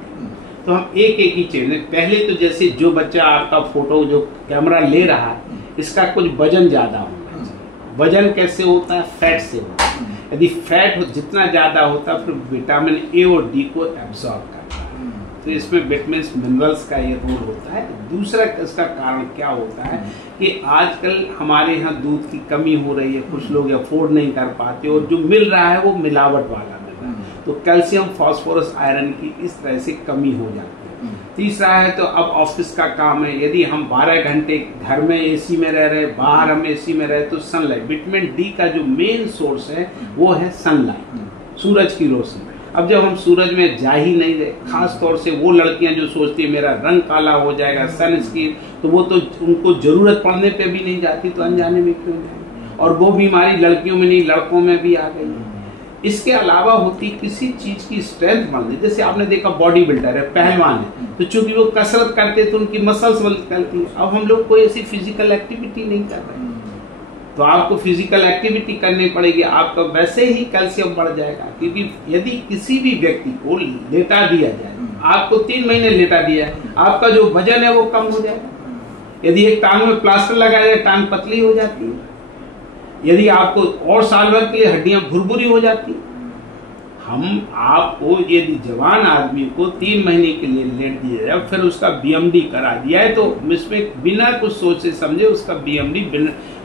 तो हम एक एक ही चीज, पहले तो जैसे जो बच्चा आपका फोटो जो कैमरा ले रहा है, इसका कुछ वजन ज्यादा होना चाहिए। वजन कैसे होता है? फैट से होता है। यदि फैट जितना ज्यादा होता है फिर विटामिन ए और डी को एब्जॉर्ब करता है, तो इसमें विटामिन मिनरल्स का ये रोल होता है। दूसरा इसका कारण क्या होता है कि आजकल हमारे यहाँ दूध की कमी हो रही है, कुछ लोग अफोर्ड नहीं कर पाते, और जो मिल रहा है वो मिलावट वाला मिल रहा है, तो कैल्शियम, फास्फोरस, आयरन की इस तरह से कमी हो जाती है। तीसरा है तो अब ऑफिस का काम है, यदि हम 12 घंटे घर में एसी में रह रहे, बाहर हम एसी में रहे, तो सनलाइट, विटामिन डी का जो मेन सोर्स है वो है सनलाइट, सूरज की रोशनी। अब जब हम सूरज में जा ही नहीं रहे, खास तौर से वो लड़कियां जो सोचती है मेरा रंग काला हो जाएगा, सन स्क्रीन, तो वो तो उनको जरूरत पड़ने पे भी नहीं जाती, तो अनजाने में क्यों जाए। और वो बीमारी लड़कियों में नहीं लड़कों में भी आ गई। इसके अलावा होती किसी चीज की स्ट्रेंथ बढ़ने, जैसे आपने देखा बॉडी बिल्डर है, पहलवान है, तो चूंकि वो कसरत करते तो उनकी मसल्स निकलती है। अब हम लोग कोई ऐसी फिजिकल एक्टिविटी नहीं कर रहे, तो आपको फिजिकल एक्टिविटी करनी पड़ेगी, आपका वैसे ही कैल्शियम बढ़ जाएगा। क्योंकि यदि किसी भी व्यक्ति को लेटा दिया जाए, आपको 3 महीने लेटा दिया है, आपका जो वजन है वो कम हो जाएगा। यदि एक टांग में प्लास्टर लगाया जाए, टांग पतली हो जाती है। यदि आपको और साल भर के लिए हड्डियां भुरभुरी हो जाती, हम आपको यदि जवान आदमी को 3 महीने के लिए लेट दिया जाए, फिर उसका बीएमडी करा दिया है, तो इसमें बिना कुछ सोचे समझे उसका बीएमडी,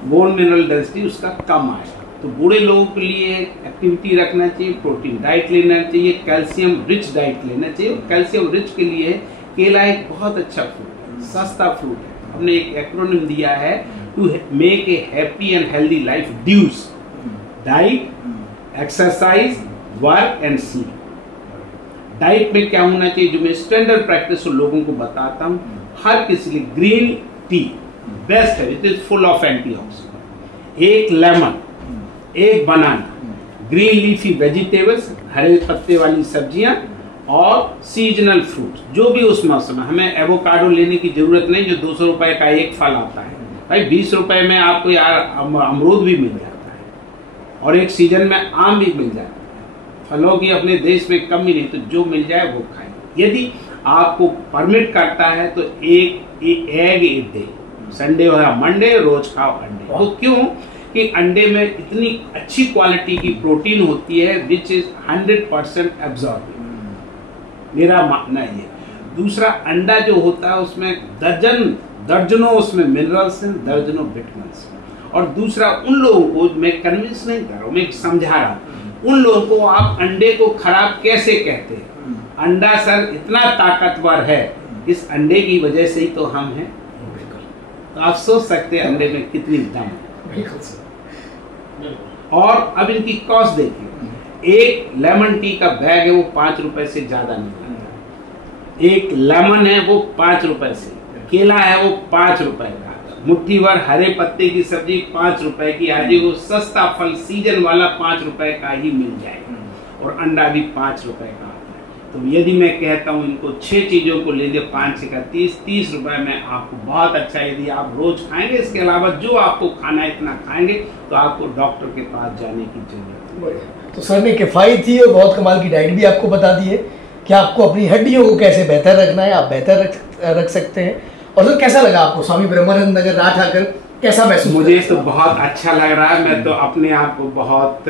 बोन मिनरल डेंसिटी उसका कम आएगा। तो बूढ़े लोगों के लिए एक्टिविटी रखना चाहिए, प्रोटीन डाइट लेना चाहिए, कैल्शियम रिच डाइट लेना चाहिए। कैल्शियम रिच के लिए केला एक बहुत अच्छा फ्रूट है, सस्ता फ्रूट है। हमने एक एक्रोनिम दिया है, to make a happy and healthy life, dews, diet, exercise, work and sleep. Diet में क्या होना चाहिए, जो मैं स्टैंडर्ड प्रैक्टिस लोगों को बताता हूँ, हर किसी लिए ग्रीन टी बेस्ट है, it is full of antioxidant. एक लेमन, एक बनाना, ग्रीन लीफी वेजिटेबल्स, हरे पत्ते वाली सब्जियां, और सीजनल फ्रूट जो भी उस मौसम में। हमें एवोकाडो लेने की जरूरत नहीं, जो 200 रुपए का एक फल आता है भाई, 20 रुपए में आपको यार अमरूद भी मिल जाता है, और एक सीजन में आम भी मिल जाता है। फलों की अपने देश में कमी नहीं, तो जो मिल जाए वो खाएं। यदि आपको परमिट करता है तो एक एग ए डे, संडे हो या मंडे, रोज खाओ अंडे। तो क्यों कि अंडे में इतनी अच्छी क्वालिटी की प्रोटीन होती है विच इज 100% एब्जॉर्ब, मेरा मानना ये। दूसरा, अंडा जो होता है उसमें दर्जनों उसमें मिनरल्स हैं, दर्जनों विटामिन्स हैं। और दूसरा, उन लोगों को मैं कन्विंस नहीं कर रहा हूँ, मैं समझा रहा हूँ, उन लोगों को आप अंडे को खराब कैसे कहते हैं। अंडा सर इतना ताकतवर है, इस अंडे की वजह से ही तो हम हैं। तो आप सोच सकते हैं अंडे में कितनी दम है। और अब इनकी कॉस्ट देखिए, एक लेमन टी का बैग है वो 5 रुपए से ज्यादा नहीं लगता। एक लेमन है वो 5 रुपए से, केला है वो 5 रुपए का, मुट्ठी भर हरे पत्ते की सब्जी 5 रुपए की आ जाएगी। वो सस्ता फल सीजन वाला 5 रुपए का ही मिल जाएगा और अंडा भी 5 रुपए का आता है। तो यदि मैं कहता हूँ इनको 6 चीजों को ले लिया 5 से का 30 रुपए में आपको बहुत अच्छा, यदि आप रोज खाएंगे, इसके अलावा जो आपको खाना है इतना खाएंगे तो आपको डॉक्टर के पास जाने की जरूरत है। तो सर ने किफायती और बहुत कमाल की डाइट भी आपको बता दी है कि आपको अपनी हड्डियों को कैसे बेहतर रखना है, आप बेहतर रख सकते हैं। और सर कैसा लगा आपको स्वामी ब्रह्मानंद नगर राठ आकर, कैसा महसूस? मुझे तो बहुत अच्छा लग रहा है। मैं तो अपने आप को बहुत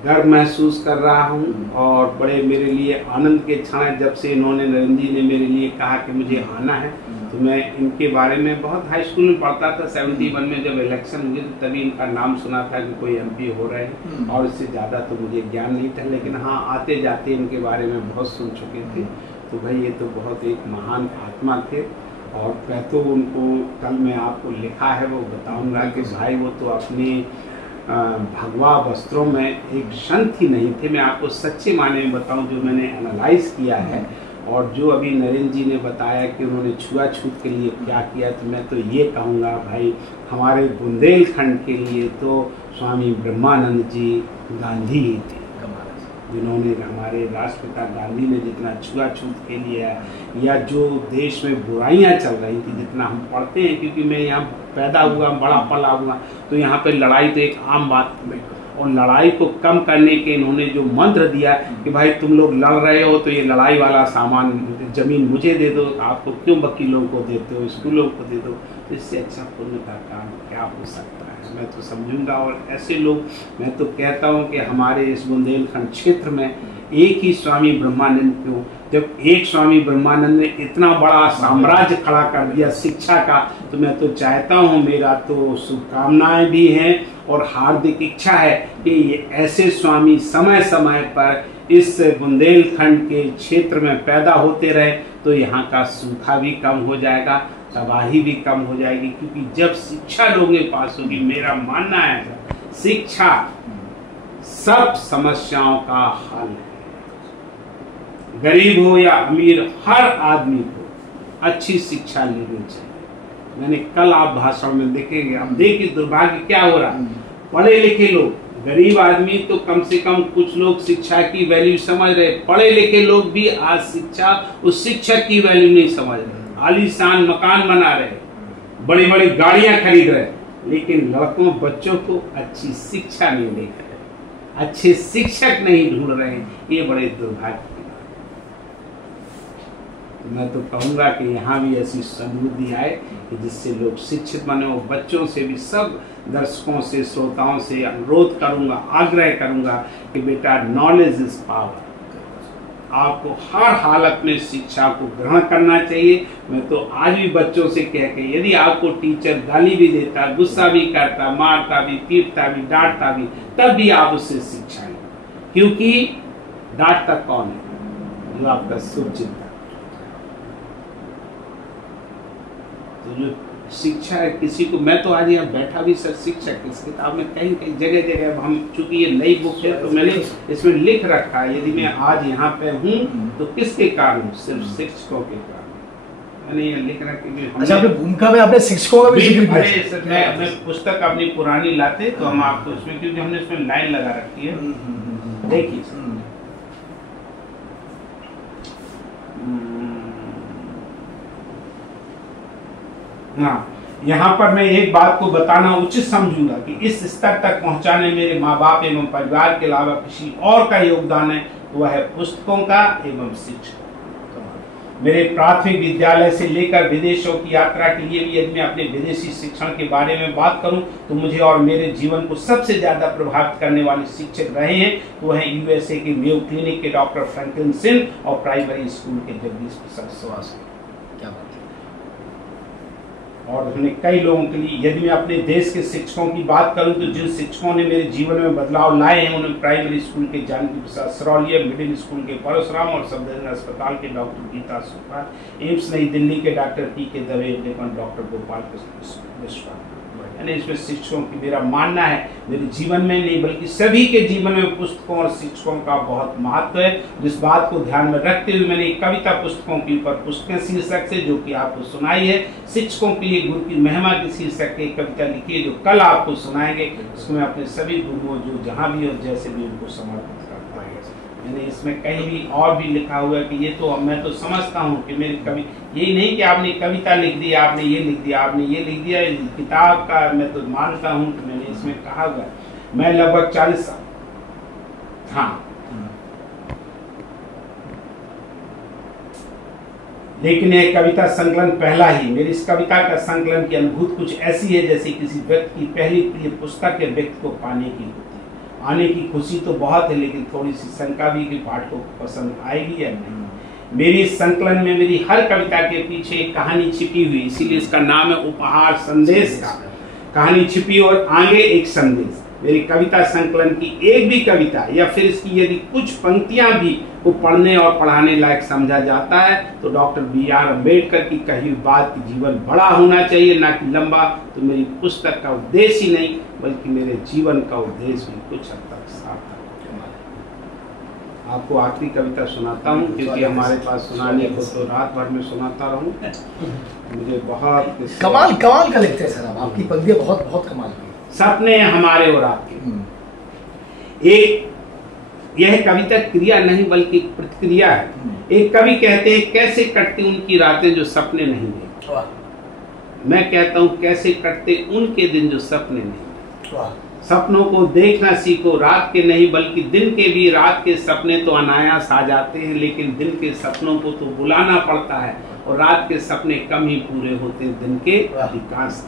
गर्व महसूस कर रहा हूँ और बड़े मेरे लिए आनंद के क्षण है जब से इन्होंने, नरेंद्र जी ने मेरे लिए कहा कि मुझे आना है। तो मैं इनके बारे में बहुत हाई स्कूल में पढ़ता था, 71 में जब इलेक्शन हुए तो तभी इनका नाम सुना था कि कोई MP हो रहे हैं, और इससे ज़्यादा तो मुझे ज्ञान नहीं था, लेकिन हाँ आते जाते इनके बारे में बहुत सुन चुके थे। तो भाई ये तो बहुत एक महान आत्मा थे। और मैं तो उनको कल मैं आपको लिखा है वो बताऊंगा कि भाई वो तो अपने भगवा वस्त्रों में एक संत ही नहीं थे। मैं आपको सच्चे माने में बताऊं, जो मैंने एनालाइज किया है और जो अभी नरेंद्र जी ने बताया कि उन्होंने छुआछूत के लिए क्या किया, तो मैं तो ये कहूँगा भाई हमारे बुंदेलखंड के लिए तो स्वामी ब्रह्मानंद जी गांधी ही थे, जिन्होंने हमारे राष्ट्रपिता गांधी ने जितना छुआछूत के लिए या जो देश में बुराइयां चल रही थी, जितना हम पढ़ते हैं, क्योंकि मैं यहाँ पैदा हुआ, बड़ा पला हुआ, तो यहाँ पे लड़ाई तो एक आम बात है। और लड़ाई को कम करने के इन्होंने जो मंत्र दिया कि भाई तुम लोग लड़ रहे हो तो ये लड़ाई वाला सामान, जमीन मुझे दे दो, आपको क्यों वकीलों को देते हो, स्कूलों को दे दो, तो इससे अच्छा पुण्य का काम क्या हो सकता है, मैं तो समझूंगा। और ऐसे लोग, मैं तो कहता हूँ कि हमारे इस बुंदेलखंड क्षेत्र में एक ही स्वामी ब्रह्मानंद क्यों, जब एक स्वामी ब्रह्मानंद ने इतना बड़ा साम्राज्य खड़ा कर दिया शिक्षा का, तो मैं तो चाहता हूँ, मेरा तो शुभकामनाएं भी हैं और हार्दिक इच्छा है कि ये ऐसे स्वामी समय समय पर इस बुंदेलखंड के क्षेत्र में पैदा होते रहे, तो यहाँ का सूखा भी कम हो जाएगा, तबाही भी कम हो जाएगी। क्योंकि जब शिक्षा लोगों के पास होगी, मेरा मानना है शिक्षा सब समस्याओं का हल है। गरीब हो या अमीर, हर आदमी को अच्छी शिक्षा लेनी चाहिए। मैंने कल आप भाषण में देखेंगे, अब देखिए दुर्भाग्य क्या हो रहा है, पढ़े लिखे लोग, गरीब आदमी तो कम से कम कुछ लोग शिक्षा की वैल्यू समझ रहे, पढ़े लिखे लोग भी आज शिक्षा, उस शिक्षक की वैल्यू नहीं समझ रहे। आलीशान मकान बना रहे, बड़ी बड़ी गाड़ियां खरीद रहे, लेकिन लड़कों बच्चों को अच्छी शिक्षा नहीं दे रहे, अच्छे शिक्षक नहीं ढूंढ रहे। ये बड़े दुर्भाग्य की बात है। मैं तो कहूँगा कि यहाँ भी ऐसी समृद्धि आए कि जिससे लोग शिक्षित बने। और बच्चों से भी, सब दर्शकों से, श्रोताओं से अनुरोध करूँगा, आग्रह करूँगा कि बेटा नॉलेज इज पावर, आपको हर हालत में शिक्षा को ग्रहण करना चाहिए। मैं तो आज भी बच्चों से कह के, यदि आपको टीचर गाली भी देता, गुस्सा भी करता, मारता भी, पीटता भी, डांटता भी, तब भी आप उससे शिक्षा लें, क्योंकि डांटता कौन है? जो आपका शुभ चिंतन। तो जो शिक्षा है किसी को, मैं तो आज यहाँ बैठा भी सर शिक्षक, इस किताब में कहीं कहीं जगह जगह हम, चूंकि ये नई बुक है तो मैंने इसमें लिख रखा है, यदि मैं आज यहाँ पे हूँ तो किसके कारण? सिर्फ शिक्षकों के कारण। मैंने ये लिख रखा। अच्छा, आपने भूमिका में आपने शिक्षकों का भी जिक्र किया। मैं पुस्तक अपनी पुरानी लाते तो हम आपको इसमें, क्योंकि हमने इसमें लाइन लगा रखी है, देखिए यहाँ पर मैं एक बात को बताना उचित समझूंगा कि इस स्तर तक पहुंचाने मेरे माँ बाप एवं परिवार के अलावा किसी और का योगदान है, वह है पुस्तकों का एवं शिक्षकों का। मेरे प्राथमिक विद्यालय से लेकर विदेशों की यात्रा के लिए भी यदि मैं अपने विदेशी शिक्षण के बारे में बात करूं तो मुझे और मेरे जीवन को सबसे ज्यादा प्रभावित करने वाले शिक्षक रहे हैं, तो वह USA के मेयो क्लिनिक के डॉक्टर फ्रैंकलिन सिंह और प्राइमरी स्कूल के जगदीश प्रसाद श्रीवास्तव। क्या बात है। और उन्होंने कई लोगों के लिए, यदि मैं अपने देश के शिक्षकों की बात करूं तो जिन शिक्षकों ने मेरे जीवन में बदलाव लाए हैं, उन्होंने प्राइमरी स्कूल के जानकी प्रसाद सरौलिया, मिडिल स्कूल के परशुराम और सफदरजंग अस्पताल के डॉक्टर गीता सुपाल, एम्स नई दिल्ली के doctor PK Dave, doctor Gopal Krishna विश्वास। मैंने इसमें शिक्षकों की, मेरा मानना है मेरे जीवन में नहीं बल्कि सभी के जीवन में पुस्तकों और शिक्षकों का बहुत महत्व है। जिस बात को ध्यान में रखते हुए मैंने एक कविता पुस्तकों के ऊपर पुस्तकें शीर्षक से जो कि आपको सुनाई है, शिक्षकों के लिए गुरु की महिमा की शीर्षक की कविता लिखी है जो कल आपको सुनाएंगे। उसमें अपने सभी गुरुओं जो जहाँ भी और जैसे भी उनको समर्पित करता है। मैंने इसमें कहीं भी और भी लिखा हुआ है कि ये तो मैं तो समझता हूँ कि मेरी कवि, यही नहीं कि आपने कविता लिख दी, आपने ये लिख दिया, आपने ये लिख दिया, किताब का मैं तो मानता हूँ कि मैंने इसमें कहा हुआ है। मैं लगभग 40 साल, हाँ, लेकिन ये कविता संकलन पहला ही, मेरी इस कविता का संकलन की अनुभूति कुछ ऐसी है जैसे किसी व्यक्ति की पहली प्रिय पुस्तक या व्यक्ति को पाने की होती है। आने की खुशी तो बहुत है लेकिन थोड़ी सी शंका भी कि पाठ को पसंद आएगी या नहीं। मेरी इस संकलन में मेरी हर कविता के पीछे एक कहानी छिपी हुई, इसीलिए इसका नाम है उपहार संदेश का। कहानी छिपी और आगे एक संदेश। मेरी कविता संकलन की एक भी कविता या फिर इसकी यदि कुछ पंक्तियां भी को पढ़ने और पढ़ाने लायक समझा जाता है तो डॉक्टर B.R. अम्बेडकर की कही बात की जीवन बड़ा होना चाहिए ना कि लंबा। तो मेरी पुस्तक का उद्देश्य ही नहीं बल्कि मेरे जीवन का उद्देश्य भी कुछ हद तक सार्थक। आपको आखिरी कविता सुनाता हूँ क्योंकि हमारे पास सुनाने को तो रात भर में सुनाता रहूं। मुझे बहुत कमाल का लिखते हैं सर आप, आपकी पंक्तियां बहुत बहुत कमाल की। सपने हमारे और आपके। एक यह कविता क्रिया नहीं बल्कि प्रतिक्रिया है। एक कवि कहते हैं कैसे कटती उनकी रातें जो सपने नहीं देखते। मैं कहता हूँ कैसे कटते उनके दिन जो सपने नहीं। सपनों को देखना सीखो, रात के नहीं बल्कि दिन के भी। रात के सपने तो अनायास आ जाते हैं लेकिन दिन के सपनों को तो बुलाना पड़ता है और रात के सपने कम ही पूरे होते हैं दिन के अधिकांश।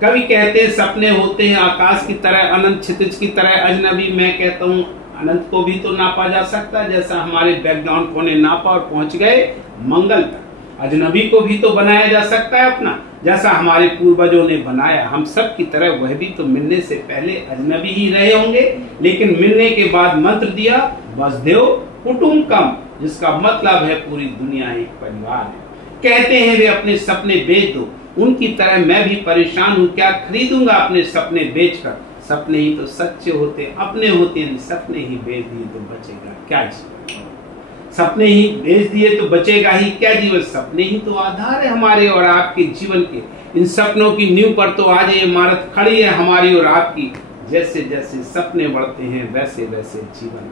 कवि कहते हैं सपने होते हैं आकाश की तरह, अनंत क्षितिज की तरह अजनबी। मैं कहता हूँ अनंत को भी तो नापा जा सकता है जैसा हमारे बैकग्राउंड को ने नापा और पहुंच गए मंगल तक। अजनबी को भी तो बनाया जा सकता है अपना, जैसा हमारे पूर्वजों ने बनाया। हम सब की तरह वह भी तो मिलने से पहले अजनबी ही रहे होंगे लेकिन मिलने के बाद मंत्र दिया वसुधैव कुटुंबकम, जिसका मतलब है पूरी दुनिया एक परिवार है। कहते हैं वे अपने सपने बेच दो, उनकी तरह मैं भी परेशान हूँ, क्या खरीदूंगा अपने सपने बेचकर। सपने ही तो सच्चे होते अपने होते हैं, सपने ही बेच दिए तो बचेगा क्या जीवन। सपने ही बेच दिए तो बचेगा ही क्या जीवन। सपने ही तो आधार है हमारे और आपके जीवन के। इन सपनों की नींव पर तो आज ये इमारत खड़ी है हमारी और आपकी। जैसे जैसे सपने बढ़ते हैं वैसे वैसे जीवन,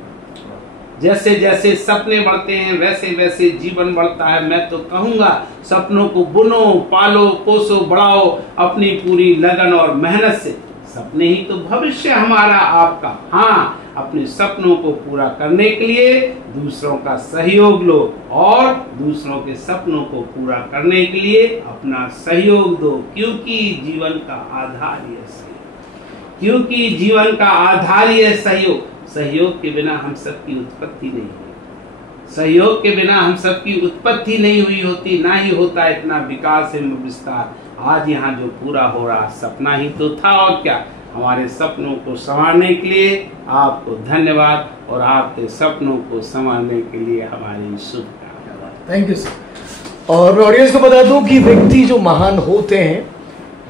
जैसे जैसे सपने बढ़ते हैं वैसे वैसे जीवन बढ़ता है। मैं तो कहूंगा सपनों को बुनो, पालो, पोसो, बढ़ाओ अपनी पूरी लगन और मेहनत से। सपने ही तो भविष्य हमारा आपका। हाँ, अपने सपनों को पूरा करने के लिए दूसरों का सहयोग लो और दूसरों के सपनों को पूरा करने के लिए अपना सहयोग दो, क्योंकि जीवन का आधार ही है सहयोग। क्योंकि जीवन का आधार ही है सहयोग। सहयोग के बिना हम सबकी उत्पत्ति नहीं हुई। सहयोग के बिना हम सबकी उत्पत्ति नहीं हुई होती, ना ही होता इतना विकास एवं विस्तार। आज यहाँ जो पूरा हो रहा सपना ही तो था और क्या। हमारे सपनों को संवारने के लिए आपको धन्यवाद और आपके सपनों को संवारने के लिए हमारी शुभकामनाएं। Thank you sir. और मैं ऑडियंस को बता दूं कि व्यक्ति जो महान होते हैं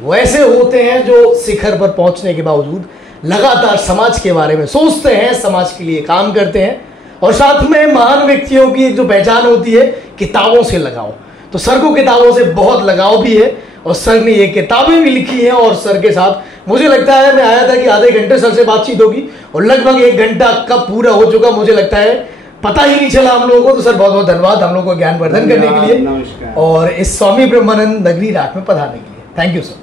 वैसे होते हैं जो शिखर पर पहुंचने के बावजूद लगातार समाज के बारे में सोचते हैं, समाज के लिए काम करते हैं। और साथ में महान व्यक्तियों की एक जो पहचान होती है किताबों से लगाव। तो सर को किताबों से बहुत लगाव भी है और सर ने ये किताबें भी लिखी हैं। और सर के साथ मुझे लगता है, मैं आया था कि आधे घंटे सर से बातचीत होगी और लगभग 1 घंटा कब पूरा हो चुका मुझे लगता है पता ही नहीं चला हम लोगों को। तो सर बहुत बहुत धन्यवाद हम लोग को ज्ञानवर्धन करने के लिए और इस स्वामी ब्रह्मानंद नगरी रात में पधारने के लिए। Thank you sir.